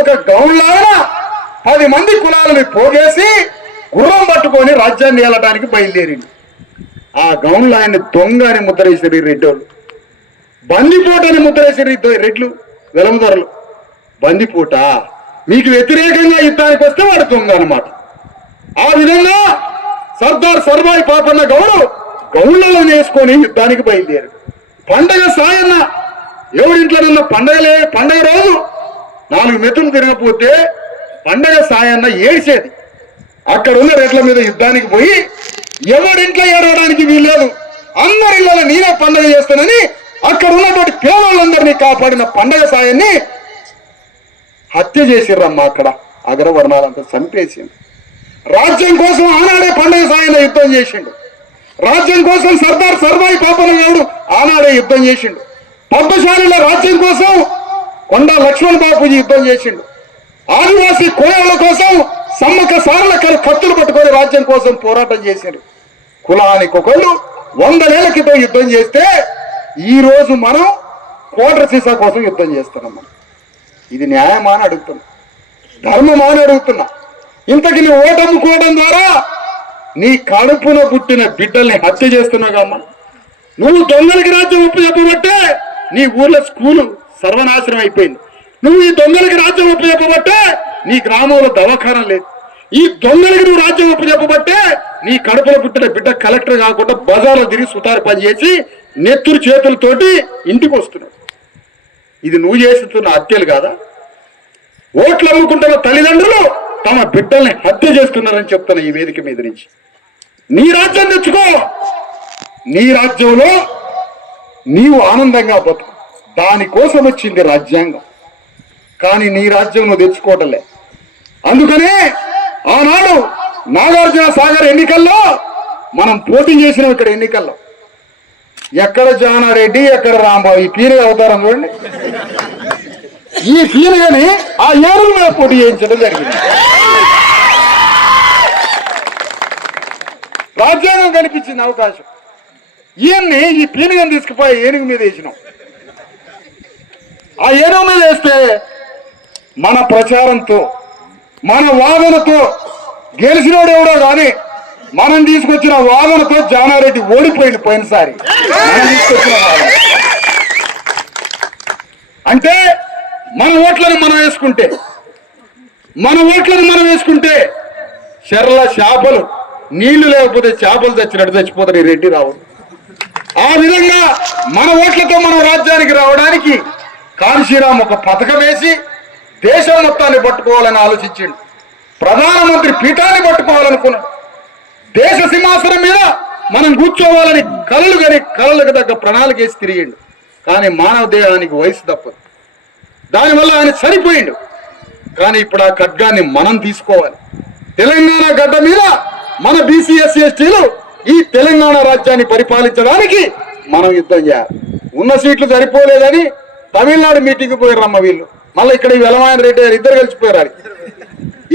ఒక గౌళ్ళాయన 10 మంది కులాలని పోగేసి గుర్రం పట్టుకొని రాజ్యాన్ని ఏలడానికి బయలుదేరింది. ఆ గౌళ్ళాయన్ని దొంగ అని ముద్రేసారు ఈ రెడ్డోళ్ళు, బందిపోట అని ముద్రేసారు రెడ్లు, వెలమదొరలు. బందిపోట మీకు వ్యతిరేకంగా యుద్ధానికి వస్తే వాడు దొంగ అన్నమాట. ఆ విధంగా సర్దార్ సర్వాయి పాపన్న గౌడు గౌళ్ళలను వేసుకొని యుద్ధానికి బయలుదేరు. పండగ సాయన్న ఎవరింట్లోనన్న పండగ రోజు 4 మెతులు తిరగపోతే పండగ సాయన్న ఏడ్చేది. అక్కడ ఉన్న రెడ్ల మీద యుద్ధానికి పోయి ఎవరింట్లో ఏడవడానికి వీల్లేదు, అందరి ఇళ్ళలో నేనే పండగ చేస్తానని అక్కడ ఉన్నటువంటి పేదోళ్ళందరినీ కాపాడిన పండగ సాయాన్ని హత్య చేసిర్రమ్మా. అక్కడ అగ్రవర్ణాలంతా చంపేసింది. రాజ్యం కోసం ఆనాడే పండగ సాయన్న యుద్ధం చేసిండు. రాజ్యం కోసం సర్దార్ సర్వాయి పాపన్న గౌడు ఆనాడే యుద్ధం చేసిండు. పద్మశాలిలో రాజ్యం కోసం కొండా లక్ష్మణ్ బాపూజీ యుద్ధం చేసిండు. ఆదివాసీ కోయళ్ళ కోసం సమ్మక్క సారల కత్తులు పట్టుకొని రాజ్యం కోసం పోరాటం చేశారు. కులానికి ఒకళ్ళు 100 ఏళ్ల క్రితం యుద్ధం చేస్తే ఈ రోజు మనం కోట్ర సీసా కోసం యుద్ధం చేస్తున్నాం. ఇది న్యాయమా అని అడుగుతున్నా, ధర్మమా అని అడుగుతున్నా. ఇంతకి నీ ఓటమ్ముకోవడం ద్వారా నీ కడుపున పుట్టిన బిడ్డల్ని హత్య చేస్తున్నావుగా. నువ్వు దొంగలకి రాజ్యం ఒప్పు చెప్పబట్టే నీ ఊర్లో స్కూలు సర్వనాశనం అయిపోయింది. నువ్వు ఈ దొంగలకి రాజ్యం ఒప్పు చెప్పబట్టే నీ గ్రామంలో దవాఖానం లేదు. ఈ దొంగలకి నువ్వు రాజ్యం ఒప్పు చెప్పబట్టే నీ కడుపులో పుట్టిన బిడ్డ కలెక్టర్ కాకుండా బజార్లో తిరిగి సుతారు పని చేసి నెత్తురు చేతులతోటి ఇంటికి వస్తున్నాడు. ఇది నువ్వు చేస్తున్న హత్యలు కాదా? ఓట్లు అమ్ముకుంటున్న తల్లిదండ్రులు తమ బిడ్డల్ని హత్య చేస్తున్నారని చెప్తున్న ఈ వేదిక మీద నుంచి. నీ రాజ్యం తెచ్చుకో, నీ రాజ్యంలో నీవు ఆనందంగా బతుకు. దానికోసం వచ్చింది రాజ్యాంగం. కానీ నీ రాజ్యం నువ్వు తెచ్చుకోవటంలే. అందుకనే ఆనాడు నాగార్జున సాగర్ ఎన్నికల్లో మనం పోటీ చేసినాం. ఇక్కడ ఎన్నికల్లో ఎక్కడ జానారెడ్డి, ఎక్కడ రాంబాబు, ఈ పీరుగ అవతారం చూడండి. ఈ పీరుగని ఆ ఏరుల మీద పోటీ చేయించడం జరిగింది. రాజ్యాంగం కనిపించింది అవకాశం. ఈయన్ని ఈ పీనుగని తీసుకుపోయి ఏనుగు మీద వేసినాం. ఆ ఏనుగు మీద వేస్తే మన ప్రచారంతో, మన వాదనతో గెలిచినోడు ఎవడో కానీ మనం తీసుకొచ్చిన వాదనతో జానారెడ్డి ఓడిపోయింది పోయినసారి. మనం తీసుకొచ్చిన వాదన అంటే మన ఓట్లను మనం వేసుకుంటే చెర్ల చేపలు నీళ్లు లేకపోతే చేపలు చచ్చినట్టు చచ్చిపోతారు ఈ రెడ్డి రావు. ఆ విధంగా మన ఓట్లతో మనం రాజ్యానికి రావడానికి కాన్షీరామ్ ఒక పథకం వేసి దేశం మొత్తాన్ని పట్టుకోవాలని ఆలోచించిండు. ప్రధానమంత్రి పీఠాన్ని పట్టుకోవాలనుకున్నాడు. దేశ సింహాసనం మీద మనం కూర్చోవాలని కలలకు తగ్గ ప్రణాళిక వేసి తిరిగిండు. కానీ మానవ దేహానికి వయసు తప్పదు. దానివల్ల ఆయన చనిపోయిండు. కానీ ఇప్పుడు ఆ ఖడ్గాన్ని మనం తీసుకోవాలి. తెలంగాణ గడ్డ మీద మన బీసీ ఎస్సీ ఎస్టీలు ఈ తెలంగాణ రాజ్యాన్ని పరిపాలించడానికి మనం యుద్ధం చేయాలి. ఉన్న సీట్లు సరిపోలేదని తమిళనాడు మీటింగ్ పోయారమ్మ వీళ్ళు. మళ్ళీ ఇక్కడ వెలమాయన రెడ్డి గారు ఇద్దరు కలిసిపోయారు.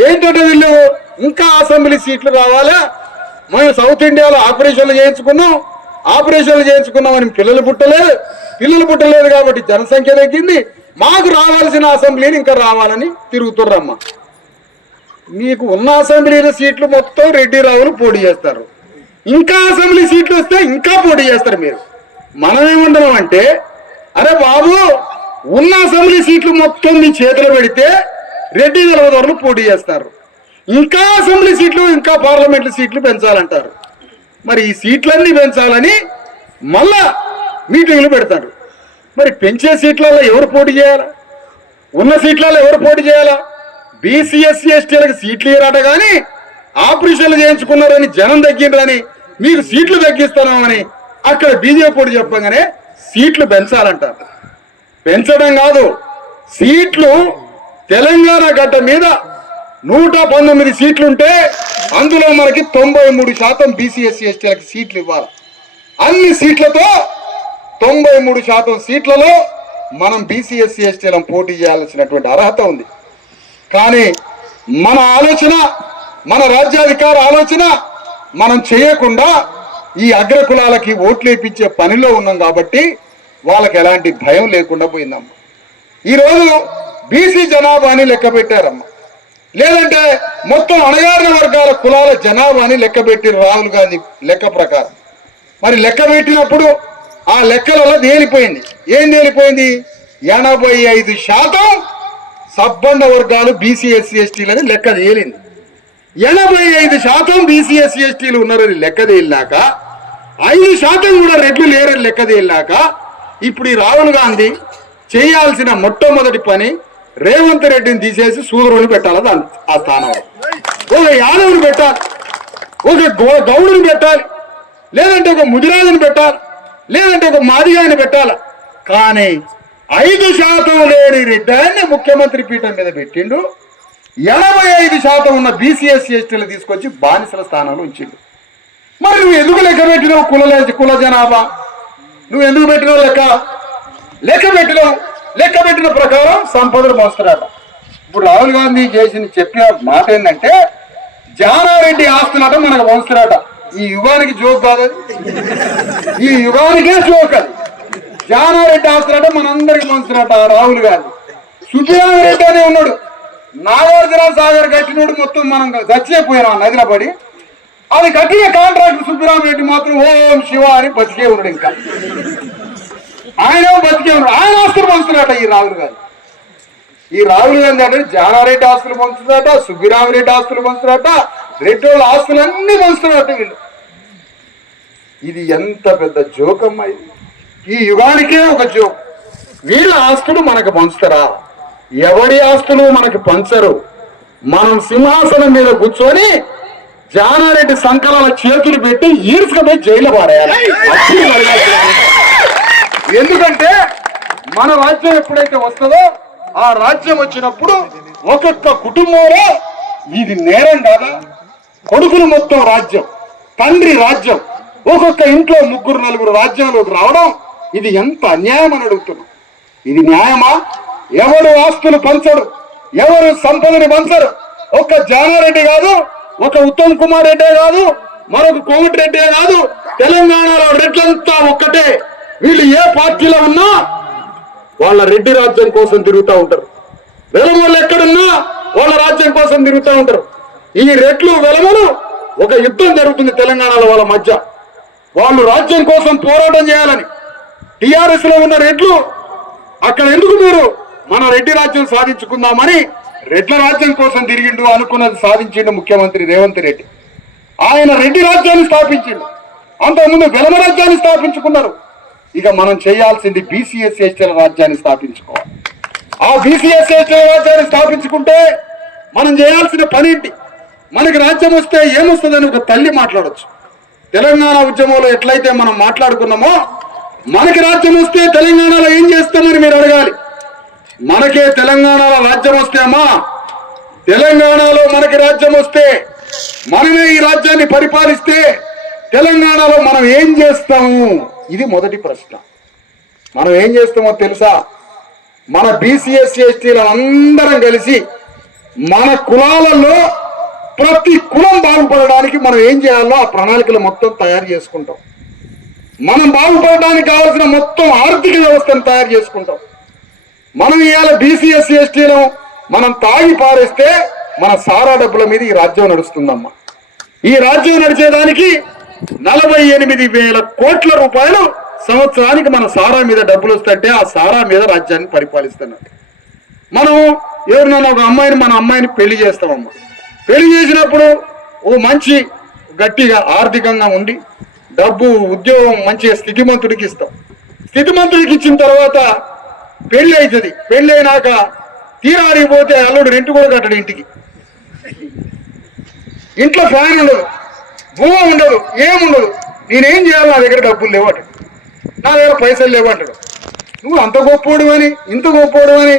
ఏంటంటే వీళ్ళు ఇంకా అసెంబ్లీ సీట్లు రావాలా, మేము సౌత్ ఇండియాలో ఆపరేషన్లు చేయించుకున్నామని పిల్లలు పుట్టలేదు కాబట్టి జనసంఖ్య తగ్గింది. మాకు రావాల్సిన అసెంబ్లీని ఇంకా రావాలని తిరుగుతుర్రమ్మ. మీకు ఉన్న అసెంబ్లీల సీట్లు మొత్తం రెడ్డి రావులు పోటీ చేస్తారు. ఇంకా అసెంబ్లీ సీట్లు వస్తే ఇంకా పోటీ చేస్తారు. మీరు మనమేమంటున్నాం అంటే, అరే బాబు ఉన్న అసెంబ్లీ సీట్లు మొత్తం మీ చేతిలో పెడితే రెడ్డి గెలవదోర్లు పోటీ చేస్తారు. ఇంకా అసెంబ్లీ సీట్లు ఇంకా పార్లమెంటు సీట్లు పెంచాలంటారు. మరి ఈ సీట్లన్నీ పెంచాలని మళ్ళా మీటింగ్లు పెడతారు. మరి పెంచే సీట్లలో ఎవరు పోటీ చేయాలా? ఉన్న సీట్లలో ఎవరు పోటీ చేయాలా? బీసీ ఎస్సీ ఎస్టీలకు సీట్లు ఇరాట కానీ ఆపరేషన్లు చేయించుకున్నారని జనం తగ్గిండ్రని మీకు సీట్లు తగ్గిస్తున్నామని అక్కడ బీజేపీ పోటీ చెప్పగానే సీట్లు పెంచాలంటారు. పెంచడం కాదు, సీట్లు తెలంగాణ గడ్డ మీద 119 సీట్లుంటే అందులో మనకి 93% బీసీ ఎస్సీ ఎస్టీలకు సీట్లు ఇవ్వాలి. అన్ని సీట్లతో 93% సీట్లలో మనం బీసీ ఎస్సీ ఎస్టీలను పోటీ చేయాల్సినటువంటి అర్హత ఉంది. కానీ మన ఆలోచన, మన రాజ్యాధికార ఆలోచన మనం చేయకుండా ఈ అగ్రకులాలకి ఓట్లు వేయించే పనిలో ఉన్నాం కాబట్టి వాళ్ళకి ఎలాంటి భయం లేకుండా పోయిందమ్మ. ఈరోజు బీసీ జనాభాని లెక్క పెట్టారమ్మ. లేదంటే మొత్తం అణగారిన వర్గాల కులాల జనాభాని లెక్క పెట్టారు రాహుల్ గాంధీ లెక్క ప్రకారం. మరి లెక్క పెట్టినప్పుడు ఆ లెక్కలలో తేలిపోయింది. ఏం తేలిపోయింది? 85% సబ్బండ వర్గాలు బీసీ ఎస్సీ ఎస్టీలని లెక్క తేలింది. 85% బీసీ ఎస్సీ ఎస్టీలు ఉన్నారని లెక్క తేలినాక 5% కూడా రెడ్లు లేరని లెక్క తేలినాక ఇప్పుడు ఈ రాహుల్ గాంధీ చేయాల్సిన మొట్టమొదటి పని రేవంత్ రెడ్డిని తీసేసి సూదరుని పెట్టాలి. ఆ స్థానంలో ఒక యాదవుని పెట్టాలి, ఒక గౌడుని పెట్టాలి, లేదంటే ఒక ముదిరాజుని పెట్టాలి, లేదంటే ఒక మాదిగాని పెట్టాలి. కానీ 5% లేని రెడ్డిని ముఖ్యమంత్రి పీఠం మీద పెట్టిండు. 85% ఉన్న బీసీ ఎస్సీ ఎస్టీలు తీసుకొచ్చి బానిసల స్థానంలో ఉంచిండు. మరి నువ్వు ఎందుకు లెక్క పెట్టినావు? కుల జనాభా నువ్వు ఎందుకు పెట్టినావు? లెక్క పెట్టిన ప్రకారం సంపదలు మోస్తున్నాడు. ఇప్పుడు రాహుల్ గాంధీ చెప్పిన మాట ఏంటంటే, జానారెడ్డి ఆస్తులట మనకు వంచురాట. ఈ యుగానికి జోక్ కాదు, ఈ యుగానికే జోక్ అది. జానారెడ్డి ఆస్తులట మనందరికి వంచురాట రాహుల్ గాంధీ. సుబ్బిరామిరెడ్డి అనే ఉన్నాడు, నాగార్జున సాగర్ కట్టినోడు మొత్తం మనం చచ్చిపోయినాం నదిలో పడి. అది కట్టిన కాంట్రాక్ట్ సుబ్బిరామిరెడ్డి మాత్రం ఓం శివ అని బతికే ఉన్నాడు. ఇంకా ఆయన బతికే ఉన్నాడు. ఆయన ఆస్తులు పంచుతున్నాట ఈ రాహుల్ గాంధీ. అంటే జానారెడ్డి ఆస్తులు పంచుతున్నాట, సుబ్బిరామిరెడ్డి ఆస్తులు పంచుతున్నాట, రెడ్డి వాళ్ళ ఆస్తులన్నీ పంచుతున్నారట వీళ్ళు. ఇది ఎంత పెద్ద జోకమ్మా ఇది! ఈ యుగానికే ఒక జోక్. వీళ్ళ ఆస్తులు మనకు పంచుతారా? ఎవరి ఆస్తులు మనకు పంచరు. మనం సింహాసనం మీద కూర్చొని జానారెడ్డి సంకలాల చేతులు పెట్టి ఈడ్చుకుపోయి జైలు పారేయాలి. ఎందుకంటే మన రాజ్యం ఎప్పుడైతే వస్తుందో ఆ రాజ్యం వచ్చినప్పుడు ఒక్కొక్క కుటుంబంలో ఇది నేరం కాదా? కొడుకులు మొత్తం రాజ్యం, తండ్రి రాజ్యం, ఒక్కొక్క ఇంట్లో 3-4 రాజ్యంలోకి రావడం ఇది ఎంత అన్యాయం అని అడుగుతున్నాం. ఇది న్యాయమా? ఎవరు ఆస్తులు పంచడు, ఎవరు సంపదని పంచరు. ఒక్క జానారెడ్డి కాదు, ఒక ఉత్తమ్ కుమార్ రెడ్డే కాదు, మరొక కోమటిరెడ్డే కాదు, తెలంగాణలో రెడ్లంతా ఒక్కటే. వీళ్ళు ఏ పార్టీలో ఉన్నా వాళ్ళ రెడ్డి రాజ్యం కోసం తిరుగుతూ ఉంటారు. వెలమలు ఎక్కడున్నా వాళ్ళ రాజ్యం కోసం తిరుగుతూ ఉంటారు. ఈ రెడ్లు వెలమలు ఒక యుద్ధం జరుగుతుంది తెలంగాణలో వాళ్ళ మధ్య. వాళ్ళు రాజ్యం కోసం పోరాటం చేయాలని టిఆర్ఎస్ లో ఉన్న రెడ్లు అక్కడ ఎందుకు మీరు మన రెడ్డి రాజ్యం సాధించుకుందామని రెడ్ల రాజ్యం కోసం తిరిగిండు. అనుకున్నది సాధించిండు ముఖ్యమంత్రి రేవంత్ రెడ్డి. ఆయన రెడ్డి రాజ్యాన్ని స్థాపించిండు. అంతకుముందు వెలమ రాజ్యాన్ని స్థాపించుకున్నారు. ఇక మనం చేయాల్సింది బీసీఎస్ ఎస్టీల రాజ్యాన్ని స్థాపించుకోవాలి. ఆ బీసీఎస్ ఎస్టీల రాజ్యాన్ని స్థాపించుకుంటే మనం చేయాల్సిన పని ఏంటి? మనకి రాజ్యం వస్తే ఏమొస్తుందని ఒక తల్లి మాట్లాడొచ్చు. తెలంగాణ ఉద్యమంలో ఎట్లయితే మనం మాట్లాడుకున్నామో మనకి రాజ్యం వస్తే తెలంగాణలో ఏం చేస్తామని మీరు అడగాలి. మనకే తెలంగాణలో రాజ్యం వస్తే అమ్మా, తెలంగాణలో మనకి రాజ్యం వస్తే మనమే ఈ రాజ్యాన్ని పరిపాలిస్తే తెలంగాణలో మనం ఏం చేస్తాము? ఇది మొదటి ప్రశ్న. మనం ఏం చేస్తామో తెలుసా? మన బీసీఎస్ ఎస్టీల అందరం కలిసి మన కులాలలో ప్రతి కులం బాగుపడడానికి మనం ఏం చేయాలో ఆ ప్రణాళికలు మొత్తం తయారు చేసుకుంటాం. మనం బాగుపడడానికి కావాల్సిన మొత్తం ఆర్థిక వ్యవస్థను తయారు చేసుకుంటాం. మనం ఇవాళ బీసీఎస్ ఎస్టీలను మనం తాగి పారేస్తే మన సారా డబ్బుల మీద ఈ రాజ్యం నడుస్తుందమ్మా. ఈ రాజ్యం నడిచేదానికి 48,000 కోట్ల రూపాయలు సంవత్సరానికి మన సారా మీద డబ్బులు వస్తుంటే ఆ సారా మీద రాజ్యాన్ని పరిపాలిస్తున్నట్టు. మనం ఎవరినైనా ఒక అమ్మాయిని మన అమ్మాయిని పెళ్లి చేస్తామమ్మా. పెళ్లి చేసినప్పుడు ఓ మంచి గట్టిగా ఆర్థికంగా ఉండి డబ్బు ఉద్యోగం మంచిగా స్థితిమంతుడికి ఇస్తాం. స్థితిమంతుడికి ఇచ్చిన తర్వాత పెళ్లి అవుతుంది. పెళ్లి అయినాక తీరాడిపోతే అల్లుడు రెంట్ కూడా కట్టడు. ఇంట్లో ఫ్యాన్ ఉండదు, భూమి ఉండదు, ఏముండదు. నేనేం చేయాలి? నా దగ్గర డబ్బులు లేవు అంటాడు, నా దగ్గర పైసలు లేవు అంటాడు. నువ్వు అంత గొప్పోడు అని ఇంత గొప్పోడు అని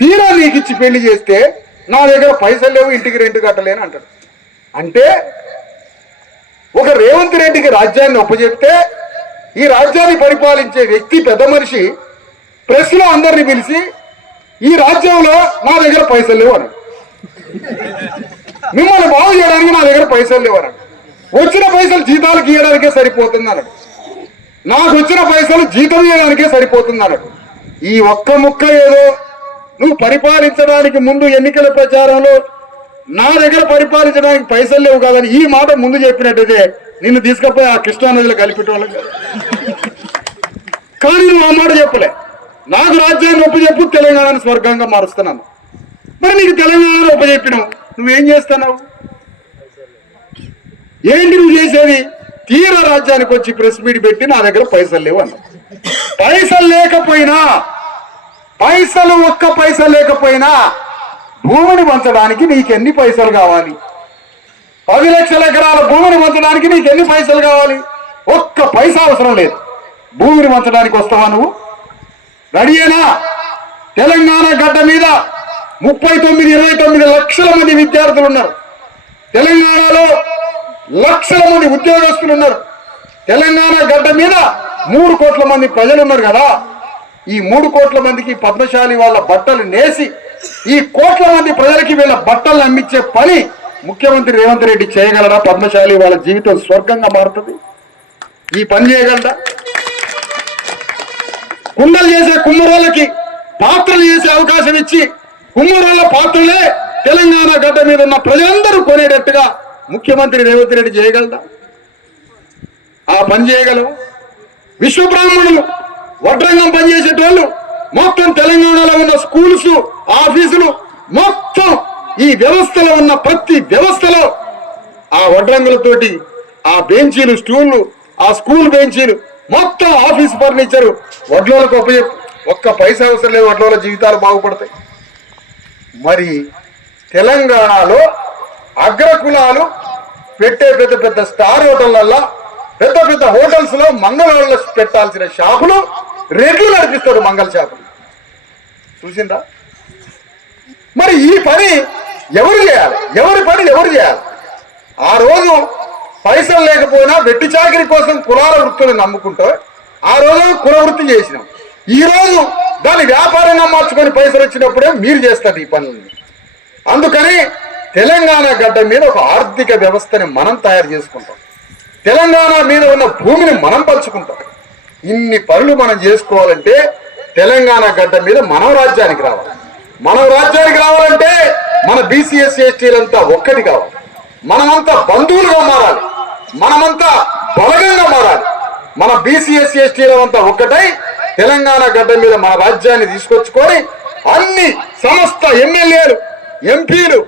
తీరా నీకు ఇచ్చి పెళ్లి చేస్తే నా దగ్గర పైసలు లేవు, ఇంటికి రెంట్ కట్టలేని అంటాడు. అంటే ఒక రేవంత్ రెడ్డికి రాజ్యాన్ని ఒప్పచెప్తే ఈ రాజ్యాన్ని పరిపాలించే వ్యక్తి పెద్ద మనిషి ప్రెస్లో అందరినీ పిలిచి ఈ రాజ్యంలో నా దగ్గర పైసలు లేవు అన్నాడు. మిమ్మల్ని బాగు చేయడానికి నా దగ్గర పైసలు లేవు అన్నాడు. వచ్చిన పైసలు జీతాలకు ఇవ్వడానికే సరిపోతుంది అన్నాడు. నాకు వచ్చిన పైసలు జీతం ఇవ్వడానికే సరిపోతుంది అన్నాడు. ఈ ఒక్క ముక్క ఏదో నువ్వు పరిపాలించడానికి ముందు ఎన్నికల ప్రచారంలో నా దగ్గర పరిపాలించడానికి పైసలు లేవు కాదని ఈ మాట ముందు చెప్పినట్టయితే నిన్ను తీసుకపోయి ఆ కృష్ణానదిలో కలిపేటోళ్ళకి. కానీ నువ్వు ఆ మాట చెప్పలే. నాకు రాజ్యాన్ని ఒప్పచెప్పు, తెలంగాణను స్వర్గంగా మారుస్తున్నాను. మరి నీకు తెలంగాణలో ఒప్పచెప్పినావు, నువ్వేం చేస్తున్నావు? ఏంటి నువ్వు చేసేది? తీర రాజ్యానికి వచ్చి ప్రెస్ మీట్ పెట్టి నా దగ్గర పైసలు లేవు అన్నావు. పైసలు లేకపోయినా, పైసలు ఒక్క పైసలు లేకపోయినా భూమిని పంచడానికి నీకు ఎన్ని పైసలు కావాలి? 10 లక్షల ఎకరాల భూమిని పంచడానికి నీకు ఎన్ని పైసలు కావాలి? ఒక్క పైసా అవసరం లేదు. భూమిని పంచడానికి వస్తావా నువ్వు? రెడీయేనా? తెలంగాణ గడ్డ మీద 29 లక్షల మంది విద్యార్థులు ఉన్నారు. తెలంగాణలో లక్షల మంది ఉద్యోగస్తులు ఉన్నారు. తెలంగాణ గడ్డ మీద 3 కోట్ల మంది ప్రజలు ఉన్నారు కదా. ఈ 3 కోట్ల మందికి పద్మశాలి వాళ్ళ బట్టలు నేసి ఈ కోట్ల మంది ప్రజలకి వీళ్ళ బట్టలు అమ్మించే పని ముఖ్యమంత్రి రేవంత్ రెడ్డి చేయగలరా? పద్మశాలి వాళ్ళ జీవితం స్వర్గంగా మారుతుంది. ఈ పని చేయగలరా? కుండలు చేసే కుమ్మరోళ్ళకి పాత్రలు చేసే అవకాశం ఇచ్చి కుమ్మరోళ్ళ పాత్రలే తెలంగాణ గడ్డ మీద ఉన్న ప్రజలందరూ కొనేటట్టుగా ముఖ్యమంత్రి రేవంత్ రెడ్డి చేయగలరా? ఆ పని చేయగలవు. విశ్వబ్రాహ్మణులు వడ్రంగం పనిచేసేటోళ్ళు మొత్తం తెలంగాణలో ఉన్న స్కూల్స్, ఆఫీసులు మొత్తం ఈ వ్యవస్థలో ఉన్న ప్రతి వ్యవస్థలో ఆ వడ్రంగులతోటి ఆ బెంచీలు, స్టూళ్ళు, ఆ స్కూల్ బెంచీలు మొత్తం ఆఫీస్ ఫర్నిచరు వడ్లోలకు ఒక్క పైసా అవసరం లేదు. వడ్లోల జీవితాలు బాగుపడతాయి. మరి తెలంగాణలో అగ్రకులాలు పెట్టే పెద్ద పెద్ద స్టార్ హోటళ్లల్లో, పెద్ద పెద్ద హోటల్స్ లో మంగళవాళ్ళు పెట్టాల్సిన షాపులు రెడ్లు నడిపిస్తాడు. మంగళ షాపులు చూసిందా? మరి ఈ పని ఎవరు చేయాలి? ఎవరి పని ఎవరు చేయాలి? ఆ రోజు పైసలు లేకపోయినా వెట్టి చాకరీ కోసం కులాల వృత్తులను నమ్ముకుంటూ ఆ రోజు కుల వృత్తి చేసినాం. ఈ రోజు దాన్ని వ్యాపారంగా మార్చుకొని పైసలు వచ్చినప్పుడే మీరు చేస్తారు ఈ పనులని. అందుకని తెలంగాణ గడ్డ మీద ఒక ఆర్థిక వ్యవస్థని మనం తయారు చేసుకుంటాం. తెలంగాణ మీద ఉన్న భూమిని మనం పంచుకుంటాం. ఇన్ని పనులు మనం చేసుకోవాలంటే తెలంగాణ గడ్డ మీద మనం రాజ్యానికి రావాలి. మనం రాజ్యానికి రావాలంటే మన బీసీఎస్ ఎస్టీలంతా ఒక్కటి కావాలి. మనమంతా బంధువులుగా మారాలి. మనమంతా బలగంగా మారాలి. మన బీసీఎస్ ఎస్టీలంతా ఒక్కటై తెలంగాణ గడ్డ మీద మన రాజ్యాన్ని తీసుకొచ్చుకొని అన్ని సమస్త ఎమ్మెల్యేలు, ఎంపీలు,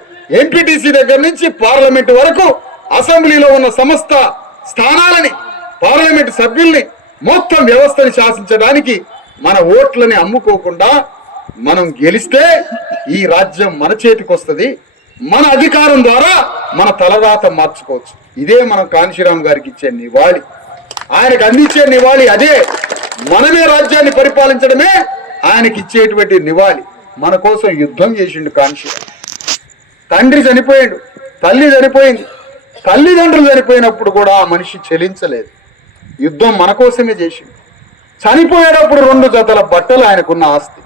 ఎంపీటీసీ దగ్గర నుంచి పార్లమెంట్ వరకు, అసెంబ్లీలో ఉన్న సమస్త స్థానాలని, పార్లమెంటు సభ్యుల్ని, మొత్తం వ్యవస్థని శాసించడానికి మన ఓట్లని అమ్ముకోకుండా మనం గెలిస్తే ఈ రాజ్యం మన చేతికి వస్తుంది. మన అధికారం ద్వారా మన తలరాత మార్చుకోవచ్చు. ఇదే మనం కాంశీరామ్ గారికి ఇచ్చే నివాళి, ఆయనకు అందించే నివాళి అదే. మనమే రాజ్యాన్ని పరిపాలించడమే ఆయనకి ఇచ్చేటువంటి నివాళి. మన కోసం యుద్ధం చేసిండు కాంశీరామ్. తండ్రి చనిపోయాడు, తల్లి చనిపోయింది, తల్లిదండ్రులు చనిపోయినప్పుడు కూడా ఆ మనిషి చెలించలేదు. యుద్ధం మన కోసమే చేసిండు. చనిపోయేటప్పుడు 2 జతల బట్టలు ఆయనకున్న ఆస్తి.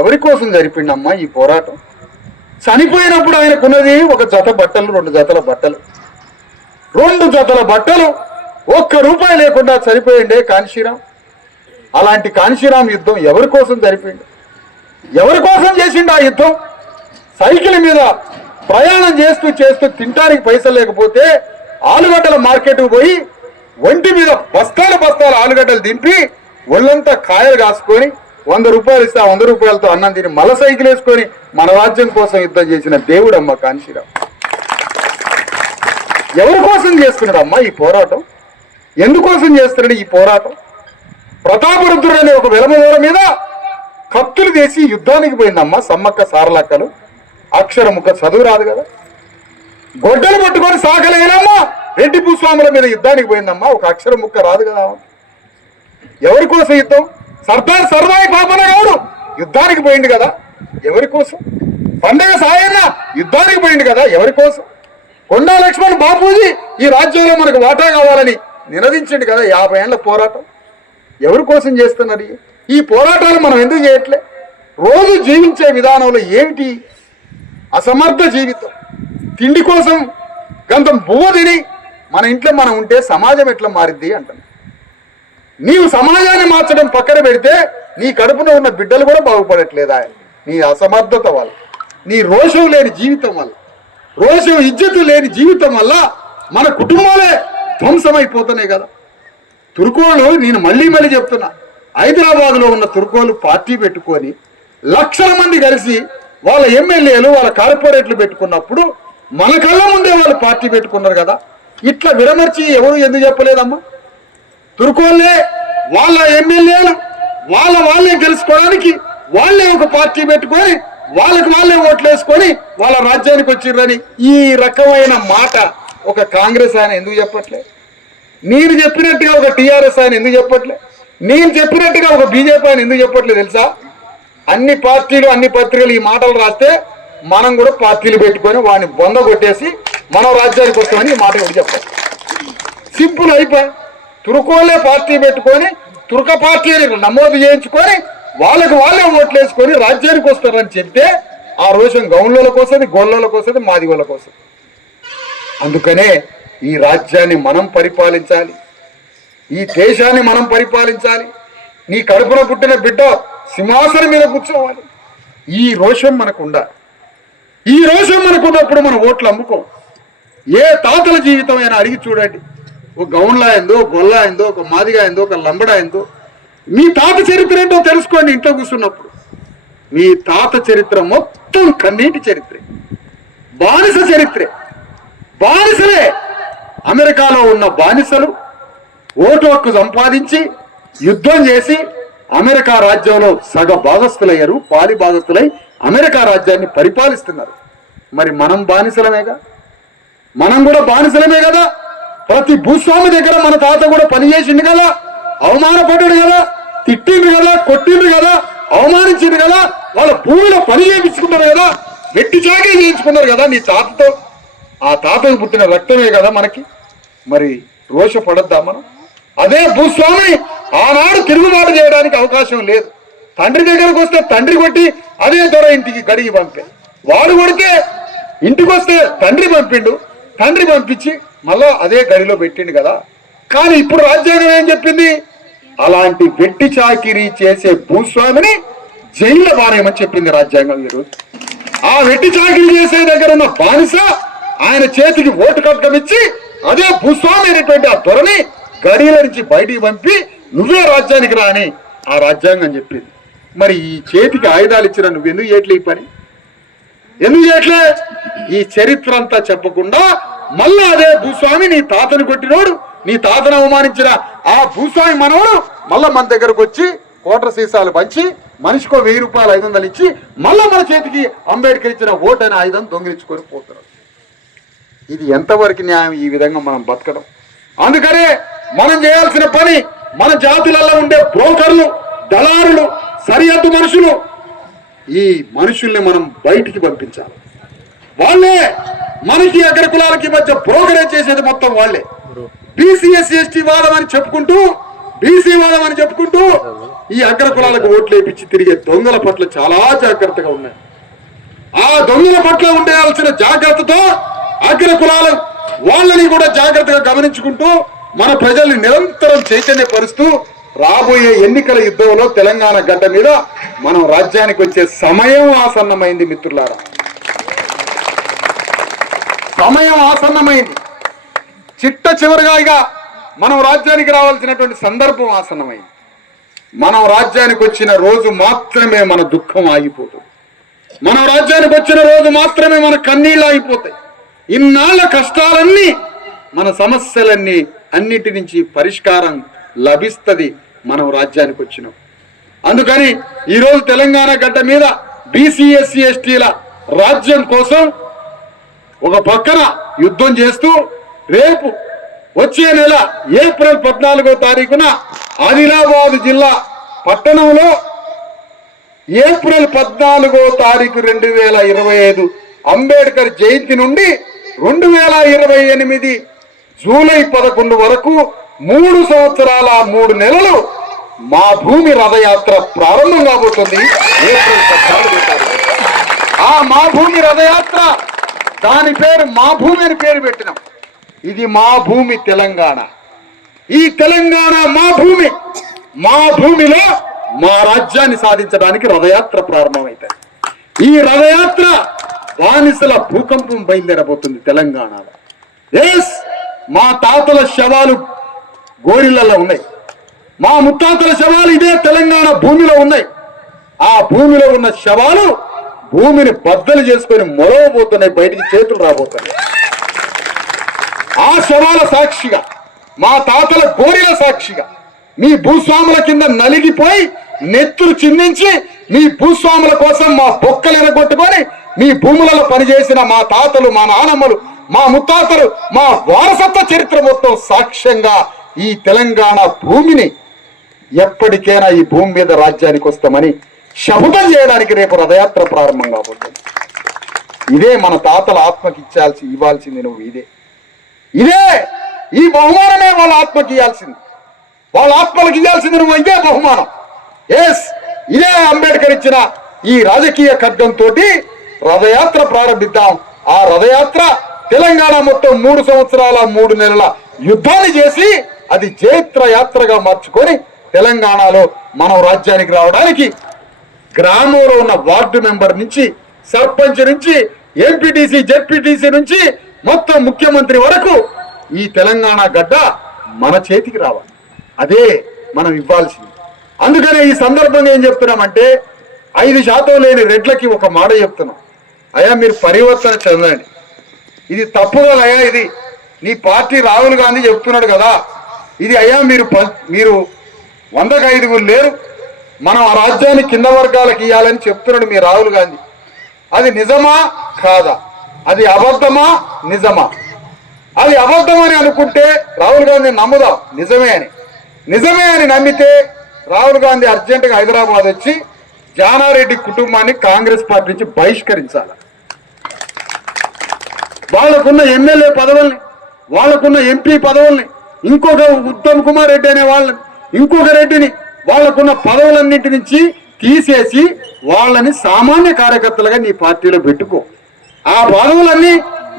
ఎవరి కోసం జరిపిండమ్మా ఈ పోరాటం? చనిపోయినప్పుడు ఆయనకున్నది 1 జత బట్టలు, 2 జతల బట్టలు. 2 జతల బట్టలు, ₹1 లేకుండా చనిపోయిండే కాంశీరామ్. అలాంటి కాంశీరామ్ యుద్ధం ఎవరి కోసం జరిపిండు? ఎవరి కోసం చేసిండు ఆ యుద్ధం? సైకిల్ మీద ప్రయాణం చేస్తూ తింటానికి పైసలు లేకపోతే ఆలుగడ్డల మార్కెట్కు పోయి ఒంటి మీద బస్తాల ఆలుగడ్డలు దింపి ఒళ్ళంతా కాయలు కాసుకొని ₹100 ఇస్తే ఆ ₹100 అన్నం తిని మళ్ళా సైకిల్ వేసుకొని మన రాజ్యం కోసం యుద్ధం చేసిన దేవుడమ్మ కాంశీరామ్. ఎవరి కోసం చేస్తున్నాడమ్మా ఈ పోరాటం? ఎందుకోసం చేస్తున్నాడు ఈ పోరాటం? ప్రతాపరుద్రుడు అనే ఒక వెలమూర మీద కత్తులు తీసి యుద్ధానికి పోయిందమ్మా సమ్మక్క సారలక్కలు. అక్షరముక్క చదువు రాదు కదా, గొడ్డలు పట్టుకొని సాగలేనమ్మా రెడ్డి భూస్వాముల మీద యుద్ధానికి పోయిందమ్మా. ఒక అక్షరం ముక్క రాదు కదా. ఎవరి కోసం యుద్ధం? సర్దార్ సర్వాయి పాపన గౌడు యుద్ధానికి పోయింది కదా, ఎవరి కోసం? పండగ సాయన్న యుద్ధానికి పోయింది కదా, ఎవరి కోసం? కొండా లక్ష్మణ్ బాపూజీ ఈ రాజ్యంలో మనకు వాటా కావాలని నినదించండి కదా. 50 ఏళ్ల పోరాటం ఎవరి కోసం చేస్తున్నది? ఈ పోరాటాలు మనం ఎందుకు చేయట్లే? రోజు జీవించే విధానంలో ఏమిటి అసమర్థ జీవితం? తిండి కోసం గంతం బువ్వ తిని మన ఇంట్లో మనం ఉంటే సమాజం ఎట్లా మారిద్ది అంటాను. నీవు సమాజాన్ని మార్చడం పక్కన పెడితే నీ కడుపున ఉన్న బిడ్డలు కూడా బాగుపడట్లేదా? నీ అసమర్థత వల్ల, నీ రోషం లేని జీవితం వల్ల, రోషం ఇజ్జతు లేని జీవితం వల్ల మన కుటుంబాలే ధ్వంసమైపోతున్నాయి కదా. తుర్కోలు, నేను మళ్ళీ చెప్తున్నా, హైదరాబాద్లో ఉన్న తుర్కోలు పార్టీ పెట్టుకొని లక్షల మంది కలిసి వాళ్ళ ఎమ్మెల్యేలు వాళ్ళ కార్పొరేట్లు పెట్టుకున్నప్పుడు మన కళ్ళ ముందే వాళ్ళు పార్టీ పెట్టుకున్నారు కదా. ఇట్లా విడమర్చి ఎవరు ఎందుకు చెప్పలేదమ్మా? తుర్కోళ్ళే వాళ్ళ ఎమ్మెల్యేలు వాళ్ళే గెలుచుకోవడానికి వాళ్ళే ఒక పార్టీ పెట్టుకొని వాళ్ళే ఓట్లు వేసుకొని వాళ్ళ రాజ్యానికి వచ్చిర్రని ఈ రకమైన మాట ఒక కాంగ్రెస్ ఆయన ఎందుకు చెప్పట్లే? నేను చెప్పినట్టుగా ఒక టీఆర్ఎస్ ఆయన ఎందుకు చెప్పట్లే? నేను చెప్పినట్టుగా ఒక బీజేపీ ఆయన ఎందుకు చెప్పట్లేదు తెలుసా? అన్ని పార్టీలు అన్ని పత్రికలు ఈ మాటలు రాస్తే మనం కూడా పార్టీలు పెట్టుకొని వాడిని బొంద కొట్టేసి మనం రాజ్యానికి వస్తామని ఈ మాట కూడా చెప్పాలి. సింపుల్ అయిపోయి తుర్కోలే పార్టీ పెట్టుకొని తుర్క పార్టీ అని నమోదు చేయించుకొని వాళ్ళే ఓట్లు వేసుకొని రాజ్యానికి వస్తారని చెప్తే ఆ రోషం గౌన్లోకి వస్తుంది, గోళ్ళలోకి వస్తుంది, మాదిగోళ్ళకి వస్తుంది. అందుకనే ఈ రాజ్యాన్ని మనం పరిపాలించాలి, ఈ దేశాన్ని మనం పరిపాలించాలి. నీ కడుపున పుట్టిన బిడ్డ సింహాసనం మీద కూర్చోవాలి. ఈ రోషం మనకు ఉండాలి. ఈ రోషం మనకున్నప్పుడు మనం ఓట్లు అమ్ముకోం. ఏ తాతల జీవితం అయినా అడిగి చూడండి. ఒక గౌన్లా అయిందో, గొల్లా అయిందో, ఒక మాదిగా అయిందో, ఒక లంబడా అయిందో, మీ తాత చరిత్ర ఏంటో తెలుసుకోండి. ఇంట్లో కూర్చున్నప్పుడు మీ తాత చరిత్ర మొత్తం కన్నీటి చరిత్రే, బానిస చరిత్రే. బానిసలే అమెరికాలో ఉన్న బానిసలు ఓటు హక్కు సంపాదించి యుద్ధం చేసి అమెరికా రాజ్యంలో సగ భాగస్థులయ్యారు, పాలి భాగస్థులై అమెరికా రాజ్యాన్ని పరిపాలిస్తున్నారు. మరి మనం బానిసలమేగా, మనం కూడా బానిసలమే కదా. ప్రతి భూస్వామి దగ్గర మన తాత కూడా పనిచేసిండు కదా, అవమానపడ్డాడు కదా, తిట్టిండు కదా, కొట్టిండు కదా, అవమానించిండు కదా, వాళ్ళ భూమిలో పని చేయించుకున్నారు కదా, వెట్టి చాకరీ చేయించుకున్నారు కదా నీ తాతతో. ఆ తాతకు పుట్టిన రక్తమే కదా మనకి. మరి రోషపడద్దా మనం? అదే భూస్వామి ఆనాడు తిరుగుబాటు చేయడానికి అవకాశం లేదు. తండ్రి దగ్గరకు వస్తే తండ్రి కొట్టి అదే దొర ఇంటికి గడిగి పంపే, వాడు కొడితే ఇంటికి వస్తే తండ్రి పంపిండు, తండ్రి పంపించి మళ్ళా అదే గడిలో పెట్టిండు కదా. కానీ ఇప్పుడు రాజ్యాంగం ఏం చెప్పింది? అలాంటి వెట్టి చాకిరీ చేసే భూస్వామిని జైల్లో బానేమని చెప్పింది రాజ్యాంగం. ఈరోజు ఆ వెట్టి చాకిరీ చేసే దగ్గర ఉన్న బానిస ఆయన చేతికి ఓటు కట్టడం ఇచ్చి అదే భూస్వామి అయినటువంటి ఆ దొరని గడిల నుంచి బయటికి పంపి నువ్వే రాజ్యానికి రా అని ఆ రాజ్యాంగం చెప్పింది. మరి ఈ చేతికి ఆయుధాలు ఇచ్చిన నువ్వు ఎందుకు చేయట్లే? ఈ పని ఎందుకు చేయట్లే? ఈ చరిత్ర అంతా చెప్పకుండా మళ్ళా అదే భూస్వామి నీ తాతను కొట్టినోడు, నీ తాతను అవమానించిన ఆ భూస్వామి మనవడు మళ్ళా మన దగ్గరకు వచ్చి కోట్ర సీసాలు పంచి మనిషికో 1000 రూపాయలు 500 ఇచ్చి మళ్ళా మన చేతికి అంబేద్కర్ ఇచ్చిన ఓటు అనే ఆయుధం దొంగిలించుకొని పోతున్నారు. ఇది ఎంతవరకు న్యాయం? ఈ విధంగా మనం బతకడం. అందుకనే మనం చేయాల్సిన పని, మన జాతులలో ఉండే బ్రోకర్లు, దళారులు, సరిహద్దు మనుషులు, ఈ మనుషుల్ని మనం బయటికి పంపించాలి. వాళ్ళే మనకి అగ్ర కులాలకి మధ్య బ్రోకరేజ్ చేసేది మొత్తం వాళ్ళే. బీసీ ఎస్సీ ఎస్టీ వాదం అని చెప్పుకుంటూ, బీసీ వాదం అని చెప్పుకుంటూ ఈ అగ్ర కులాలకు ఓట్లు వేయించి తిరిగే దొంగల పట్ల చాలా జాగ్రత్తగా ఉన్నాయి. ఆ దొంగల పట్ల ఉండాల్సిన జాగ్రత్తతో అగ్ర కులాలు వాళ్ళని కూడా జాగ్రత్తగా గమనించుకుంటూ మన ప్రజల్ని నిరంతరం చైతన్యపరుస్తూ రాబోయే ఎన్నికల యుద్ధంలో తెలంగాణ గడ్డ మీద మనం రాజ్యానికి వచ్చే సమయం ఆసన్నమైంది మిత్రులారా. సమయం ఆసన్నమైంది. చిట్ట చివరిగా మనం రాజ్యానికి రావాల్సినటువంటి సందర్భం ఆసన్నమైంది. మనం రాజ్యానికి వచ్చిన రోజు మాత్రమే మన దుఃఖం ఆగిపోతుంది. మనం రాజ్యానికి వచ్చిన రోజు మాత్రమే మన కన్నీళ్ళు ఆగిపోతాయి. ఇన్నాళ్ళ కష్టాలన్నీ, మన సమస్యలన్నీ అన్నిటి నుంచి పరిష్కారం లభిస్తుంది మనం రాజ్యానికి వచ్చినాం. అందుకని ఈరోజు తెలంగాణ గడ్డ మీద బీసీ ఎస్సీ ఎస్టీల రాజ్యం కోసం ఒక పక్కన యుద్ధం చేస్తూ రేపు వచ్చే నెల ఏప్రిల్ 14వ తారీఖున ఆదిలాబాద్ జిల్లా పట్టణంలో ఏప్రిల్ 14వ తారీఖు 2025 అంబేద్కర్ జయంతి నుండి 2028 జూలై 11 వరకు 3 సంవత్సరాల 3 నెలలు మా భూమి రథయాత్ర ప్రారంభం కాబోతుంది. ఏప్రిల్ 14వ తారీఖు ఆ మా భూమి రథయాత్ర, దాని పేరు మా భూమి అని పేరు పెట్టినాం. ఇది మా భూమి తెలంగాణ. ఈ తెలంగాణ మా భూమి. మా భూమిలో మా రాజ్యాన్ని సాధించడానికి రథయాత్ర ప్రారంభమవుతుంది. ఈ రథయాత్ర బానిసల భూకంపం బయలుదేరబోతుంది తెలంగాణలో. ఎస్, మా తాతల శవాలు గోరిళ్లలో ఉన్నాయి. మా ముత్తాతల శవాలు ఇదే తెలంగాణ భూమిలో ఉన్నాయి. ఆ భూమిలో ఉన్న శవాలు భూమిని బద్దలు చేసుకొని మొలవబోతున్నాయి, బయటికి చేతులు రాబోతున్నాయి. ఆ శవాల సాక్షిగా, మా తాతల గోరిల సాక్షిగా మీ భూస్వాముల కింద నలిగిపోయి నెత్తులు చిందించి మీ భూస్వాముల కోసం మా బొక్కలు ఎనగొట్టుకొని మీ భూములలో పనిచేసిన మా తాతలు, మా నానమ్మలు, మా ముత్తాతలు, మా వారసత్వ చరిత్ర మొత్తం సాక్ష్యంగా ఈ తెలంగాణ భూమిని ఎప్పటికైనా ఈ భూమి మీద రాజ్యానికి వస్తామని శపథం చేయడానికి రేపు రథయాత్ర ప్రారంభం కాబోతుంది. ఇదే మన తాతల ఆత్మకి ఇవ్వాల్సింది నువ్వు. ఇదే ఈ బహుమానమే వాళ్ళ ఆత్మకి ఇవ్వాల్సింది. వాళ్ళ ఆత్మలకు ఇవ్వాల్సింది నువ్వు. ఇదే బహుమానం. ఎస్, ఇదే అంబేద్కర్ ఇచ్చిన ఈ రాజకీయ ఖడ్గంతో రథయాత్ర ప్రారంభిద్దాం. ఆ రథయాత్ర తెలంగాణ మొత్తం 3 సంవత్సరాల 3 నెలల యుద్ధాన్ని చేసి అది జైత్ర యాత్రగా మార్చుకొని తెలంగాణలో మనం రాజ్యానికి రావడానికి గ్రామంలో ఉన్న వార్డు మెంబర్ నుంచి, సర్పంచ్ నుంచి, ఎంపీటీసీ, జెడ్పీటీసీ నుంచి మొత్తం ముఖ్యమంత్రి వరకు ఈ తెలంగాణ గడ్డ మన చేతికి రావాలి. అదే మనం ఇవ్వాల్సింది. అందుకనే ఈ సందర్భంగా ఏం చెప్తున్నామంటే 5% లేని రెడ్లకి ఒక మాట చెప్తున్నాం. అయ్యా, మీరు పరివర్తన చెందండి. ఇది తప్పు కదా అయ్యా, ఇది నీ పార్టీ రాహుల్ గాంధీ చెప్తున్నాడు కదా, ఇది అయ్యా మీరు 100కి 5 లేరు, మనం ఆ రాజ్యాన్ని కింద వర్గాలకు ఇవ్వాలని చెప్తున్నాడు మీ రాహుల్ గాంధీ. అది నిజమా కాదా? అది అబద్ధమా నిజమా? అది అబద్ధమని అనుకుంటే రాహుల్ గాంధీ నమ్ముదాం నిజమే అని నమ్మితే రాహుల్ గాంధీ అర్జెంటుగా హైదరాబాద్ వచ్చి జానారెడ్డి కుటుంబాన్ని కాంగ్రెస్ పార్టీ నుంచి బహిష్కరించాలి. వాళ్ళకున్న ఎమ్మెల్యే పదవుల్ని, వాళ్ళకున్న ఎంపీ పదవుల్ని, ఇంకొక ఉత్తమ్ కుమార్ రెడ్డి అనే వాళ్ళని, ఇంకొక రెడ్డిని, వాళ్ళకున్న పదవులన్నింటి నుంచి తీసేసి వాళ్ళని సామాన్య కార్యకర్తలుగా నీ పార్టీలో పెట్టుకో. ఆ పదవులన్నీ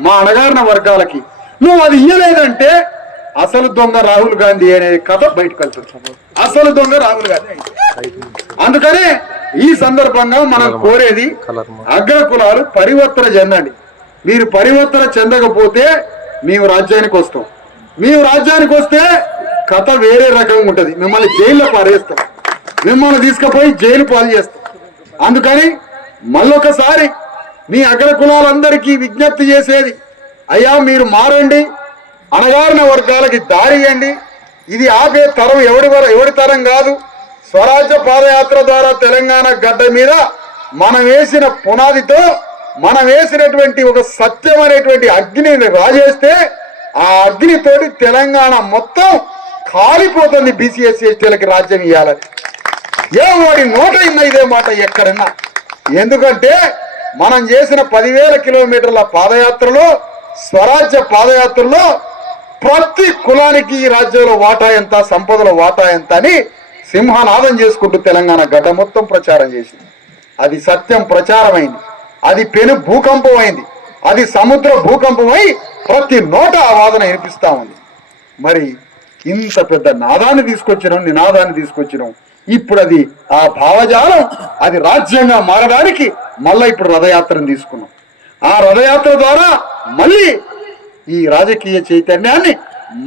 మా అణగారిన వర్గాలకి. నువ్వు అది ఇయ్యలేదంటే అసలు దొంగ రాహుల్ గాంధీ అనే కథ బయటకు వెళ్తుంది. అసలు దొంగ రాహుల్ గాంధీ. అందుకనే ఈ సందర్భంగా మనం కోరేది అగ్ర కులాలు పరివర్తన చెందండి. మీరు పరివర్తన చెందకపోతే మేము రాజ్యానికి వస్తాం. మేము రాజ్యానికి వస్తే కథ వేరే రకంగా ఉంటది. మిమ్మల్ని జైల్లో పారేస్తాం, మిమ్మల్ని తీసుకుపోయి జైలు పాలు చేస్తాం. అందుకని మళ్ళొకసారి మీ అగ్ర కులాలందరికీ విజ్ఞప్తి చేసేది, అయ్యా మీరు మారండి, అణగారిన వర్గాలకి దారి ఇవ్వండి, ఇది ఆపే తరం ఎవడి తరం కాదు. స్వరాజ్య పాదయాత్ర ద్వారా తెలంగాణ గడ్డ మీద మనం వేసిన పునాదితో మనం వేసినటువంటి ఒక సత్యం అనేటువంటి అగ్నిని రాజేస్తే ఆ అగ్నితోటి తెలంగాణ మొత్తం కాలిపోతుంది. బీసీఎస్సీ ఎస్టీలకి రాజ్యం ఇవ్వాలని వాడి నోట ఇదే మాట ఎక్కడన్నా. ఎందుకంటే మనం చేసిన 10,000 కిలోమీటర్ల పాదయాత్రలో, స్వరాజ్య పాదయాత్రలో ప్రతి కులానికి ఈ రాజ్యంలో వాటా ఎంత, సంపదలో వాటా ఎంత అని సింహనాదం చేసుకుంటూ తెలంగాణ గడ్డ మొత్తం ప్రచారం చేసింది. అది సత్యం ప్రచారమైంది, అది పెను భూకంపం అయింది, అది సముద్ర భూకంపమై ప్రతి నోట ఆ వాదన వినిపిస్తా ఉంది. మరి ఇంత పెద్ద నినాదాన్ని తీసుకొచ్చినాం. ఇప్పుడు అది ఆ భావజాలం అది రాజ్యంగా మారడానికి మళ్ళీ ఇప్పుడు రథయాత్రను తీసుకున్నాం. ఆ రథయాత్ర ద్వారా మళ్ళీ ఈ రాజకీయ చైతన్యాన్ని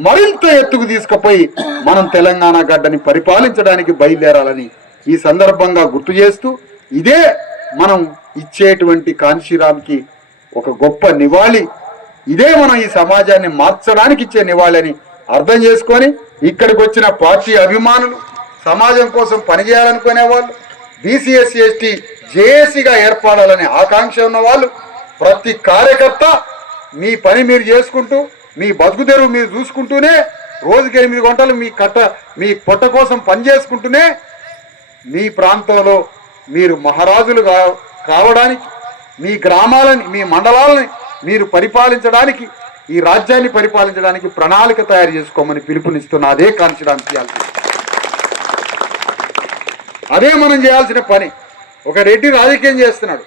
మరింత ఎత్తుకు తీసుకుపోయి మనం తెలంగాణ గడ్డని పరిపాలించడానికి బయలుదేరాలని ఈ సందర్భంగా గుర్తు చేస్తూ, ఇదే మనం ఇచ్చేటువంటి కాన్షీరామ్కి ఒక గొప్ప నివాళి, ఇదే మనం ఈ సమాజాన్ని మార్చడానికి ఇచ్చే నివాళి అని అర్థం చేసుకొని ఇక్కడికి వచ్చిన పార్టీ అభిమానులు, సమాజం కోసం పనిచేయాలనుకునే వాళ్ళు, బీసీఎస్సీ ఎస్టీ జేఏసీగా ఏర్పడాలనే ఆకాంక్ష ఉన్న వాళ్ళు, ప్రతి కార్యకర్త మీ పని మీరు చేసుకుంటూ, మీ బతుకు తెరువు మీరు చూసుకుంటూనే, రోజుకి 8 గంటలు మీ పొట్ట కోసం పని చేసుకుంటూనే మీ ప్రాంతంలో మీరు మహారాజులు కావడానికి, మీ గ్రామాలని, మీ మండలాలని మీరు పరిపాలించడానికి, ఈ రాజ్యాన్ని పరిపాలించడానికి ప్రణాళిక తయారు చేసుకోమని పిలుపునిస్తున్న అదే కాన్షీరామ్ చేయాల్సింది. అదే మనం చేయాల్సిన పని. ఒక రెడ్డి రాజకీయం చేస్తున్నాడు,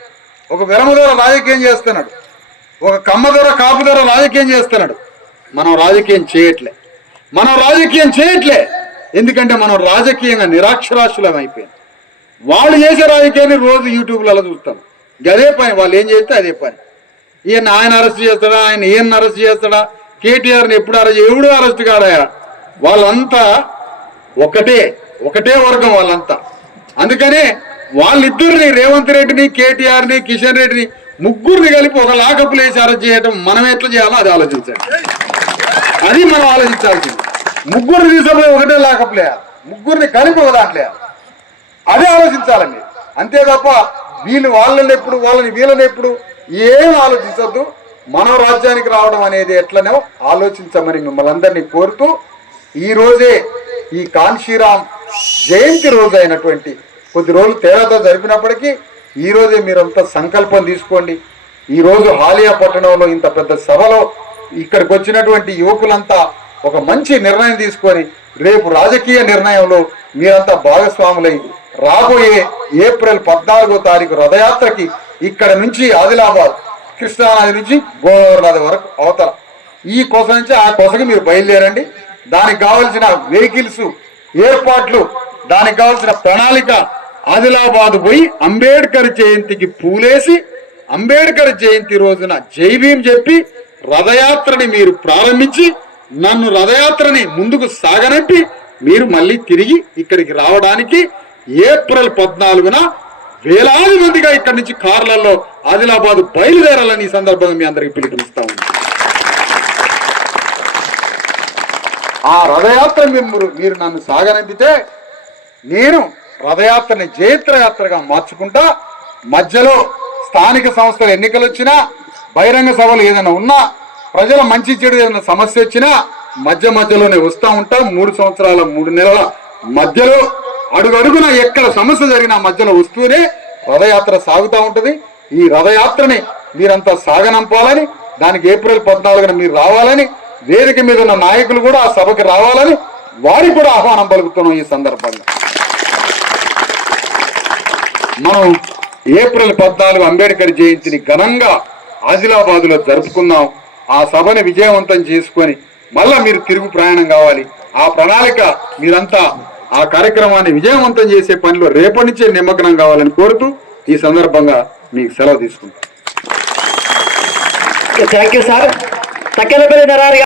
ఒక వెరమదొర రాజకీయం చేస్తున్నాడు, ఒక కమ్మదొర కాపుదొర రాజకీయం చేస్తున్నాడు. మనం రాజకీయం చేయట్లే. ఎందుకంటే మనం రాజకీయంగా నిరాక్షరాస్యులం అయిపోయింది. వాళ్ళు చేసే రాజకీయాన్ని రోజు యూట్యూబ్లలో చూస్తాం. అదే పని, వాళ్ళు ఏం చేస్తే అదే పని. ఆయన అరెస్ట్ చేస్తాడా, ఈయన అరెస్ట్ చేస్తాడా, కేటీఆర్ని ఎవడు అరెస్ట్ కాడాయా? వాళ్ళంతా ఒకటే వర్గం వాళ్ళంతా. అందుకనే వాళ్ళిద్దరిని, రేవంత్ రెడ్డిని, కేటీఆర్ని, కిషన్ రెడ్డిని, ముగ్గురిని కలిపి ఒక లాకప్లు వేసి అరెస్ట్ చేయడం మనం ఎట్లా చేయాలో అది ఆలోచించండి. అది మనం ఆలోచించాల్సింది. ముగ్గురిని తీసుకుపోయి ఒకటే లాకప్లు వేయాలి, ముగ్గురిని కలిపి ఒక దాంట్లో వేయాలి. అదే ఆలోచించాలండి. అంతే తప్ప వాళ్ళని వీళ్ళని ఎప్పుడు ఏం ఆలోచించద్దు. మనం రాజ్యానికి రావడం అనేది ఎట్లనో ఆలోచించమని మిమ్మల్ని అందరినీ కోరుతూ, ఈ రోజే ఈ కాన్షీరామ్ జయంతి రోజు అయినటువంటి కొద్ది రోజులు తేడాతో జరిపినప్పటికీ ఈ రోజే మీరంతా సంకల్పం తీసుకోండి. ఈరోజు హాలియా పట్టణంలో ఇంత పెద్ద సభలో ఇక్కడికి వచ్చినటువంటి యువకులంతా ఒక మంచి నిర్ణయం తీసుకొని రేపు రాజకీయ నిర్ణయంలో మీరంతా భాగస్వాములై రాబోయే ఏప్రిల్ 14వ తారీఖు రథయాత్రకి ఇక్కడ నుంచి ఆదిలాబాద్, కృష్ణానది నుంచి గోదావరి నది వరకు అవతల ఈ కొస నుంచి ఆ కొసకి మీరు బయలుదేరండి. దానికి కావాల్సిన వెహికల్స్ ఏర్పాట్లు, దానికి కావాల్సిన ప్రణాళిక, ఆదిలాబాద్ పోయి అంబేద్కర్ జయంతికి పూలేసి అంబేద్కర్ జయంతి రోజున జై భీమ్ చెప్పి రథయాత్రని మీరు ప్రారంభించి నన్ను రథయాత్రని ముందుకు సాగనంపి మీరు మళ్ళీ తిరిగి ఇక్కడికి రావడానికి ఏప్రిల్ 14న వేలాది మందిగా ఇక్కడి నుంచి కార్లలో ఆదిలాబాద్ బయలుదేరాలని ఈ సందర్భంగా మీ అందరికి పిలుపునిస్తా ఉంది. ఆ రథయాత్ర మీరు నన్ను సాగనంపితే నేను రథయాత్రని జైత్రయాత్రగా మార్చుకుంటా. మధ్యలో స్థానిక సంస్థల ఎన్నికలు వచ్చినా, బహిరంగ సభలు ఏదైనా ఉన్నా, ప్రజల మంచి చెడు ఏదైనా సమస్య వచ్చినా మధ్యలోనే వస్తూ ఉంటాం. 3 సంవత్సరాల 3 నెలల మధ్యలో అడుగడుగున ఎక్కడ సమస్య జరిగినా మధ్యలో వస్తూనే రథయాత్ర సాగుతూ ఉంటుంది. ఈ రథయాత్రని మీరంతా సాగనంపాలని, దానికి ఏప్రిల్ 14న మీరు రావాలని, వేదిక మీద ఉన్న నాయకులు కూడా ఆ సభకి రావాలని వారికి కూడా ఆహ్వానం పలుకుతున్నాం. ఈ సందర్భంగా మనం ఏప్రిల్ 14 అంబేద్కర్ జయంతిని ఘనంగా ఆదిలాబాద్లో జరుపుకుందాం. ఆ సభని విజయవంతం చేసుకొని మళ్ళా మీరు తిరుగు ప్రయాణం కావాలి. ఆ ప్రణాళిక మీరంతా ఆ కార్యక్రమాన్ని విజయవంతం చేసే పనిలో రేపటి నుంచే నిమగ్నం కావాలని కోరుతూ ఈ సందర్భంగా మీకు సెలవు తీసుకుంటాం. Thank you sir.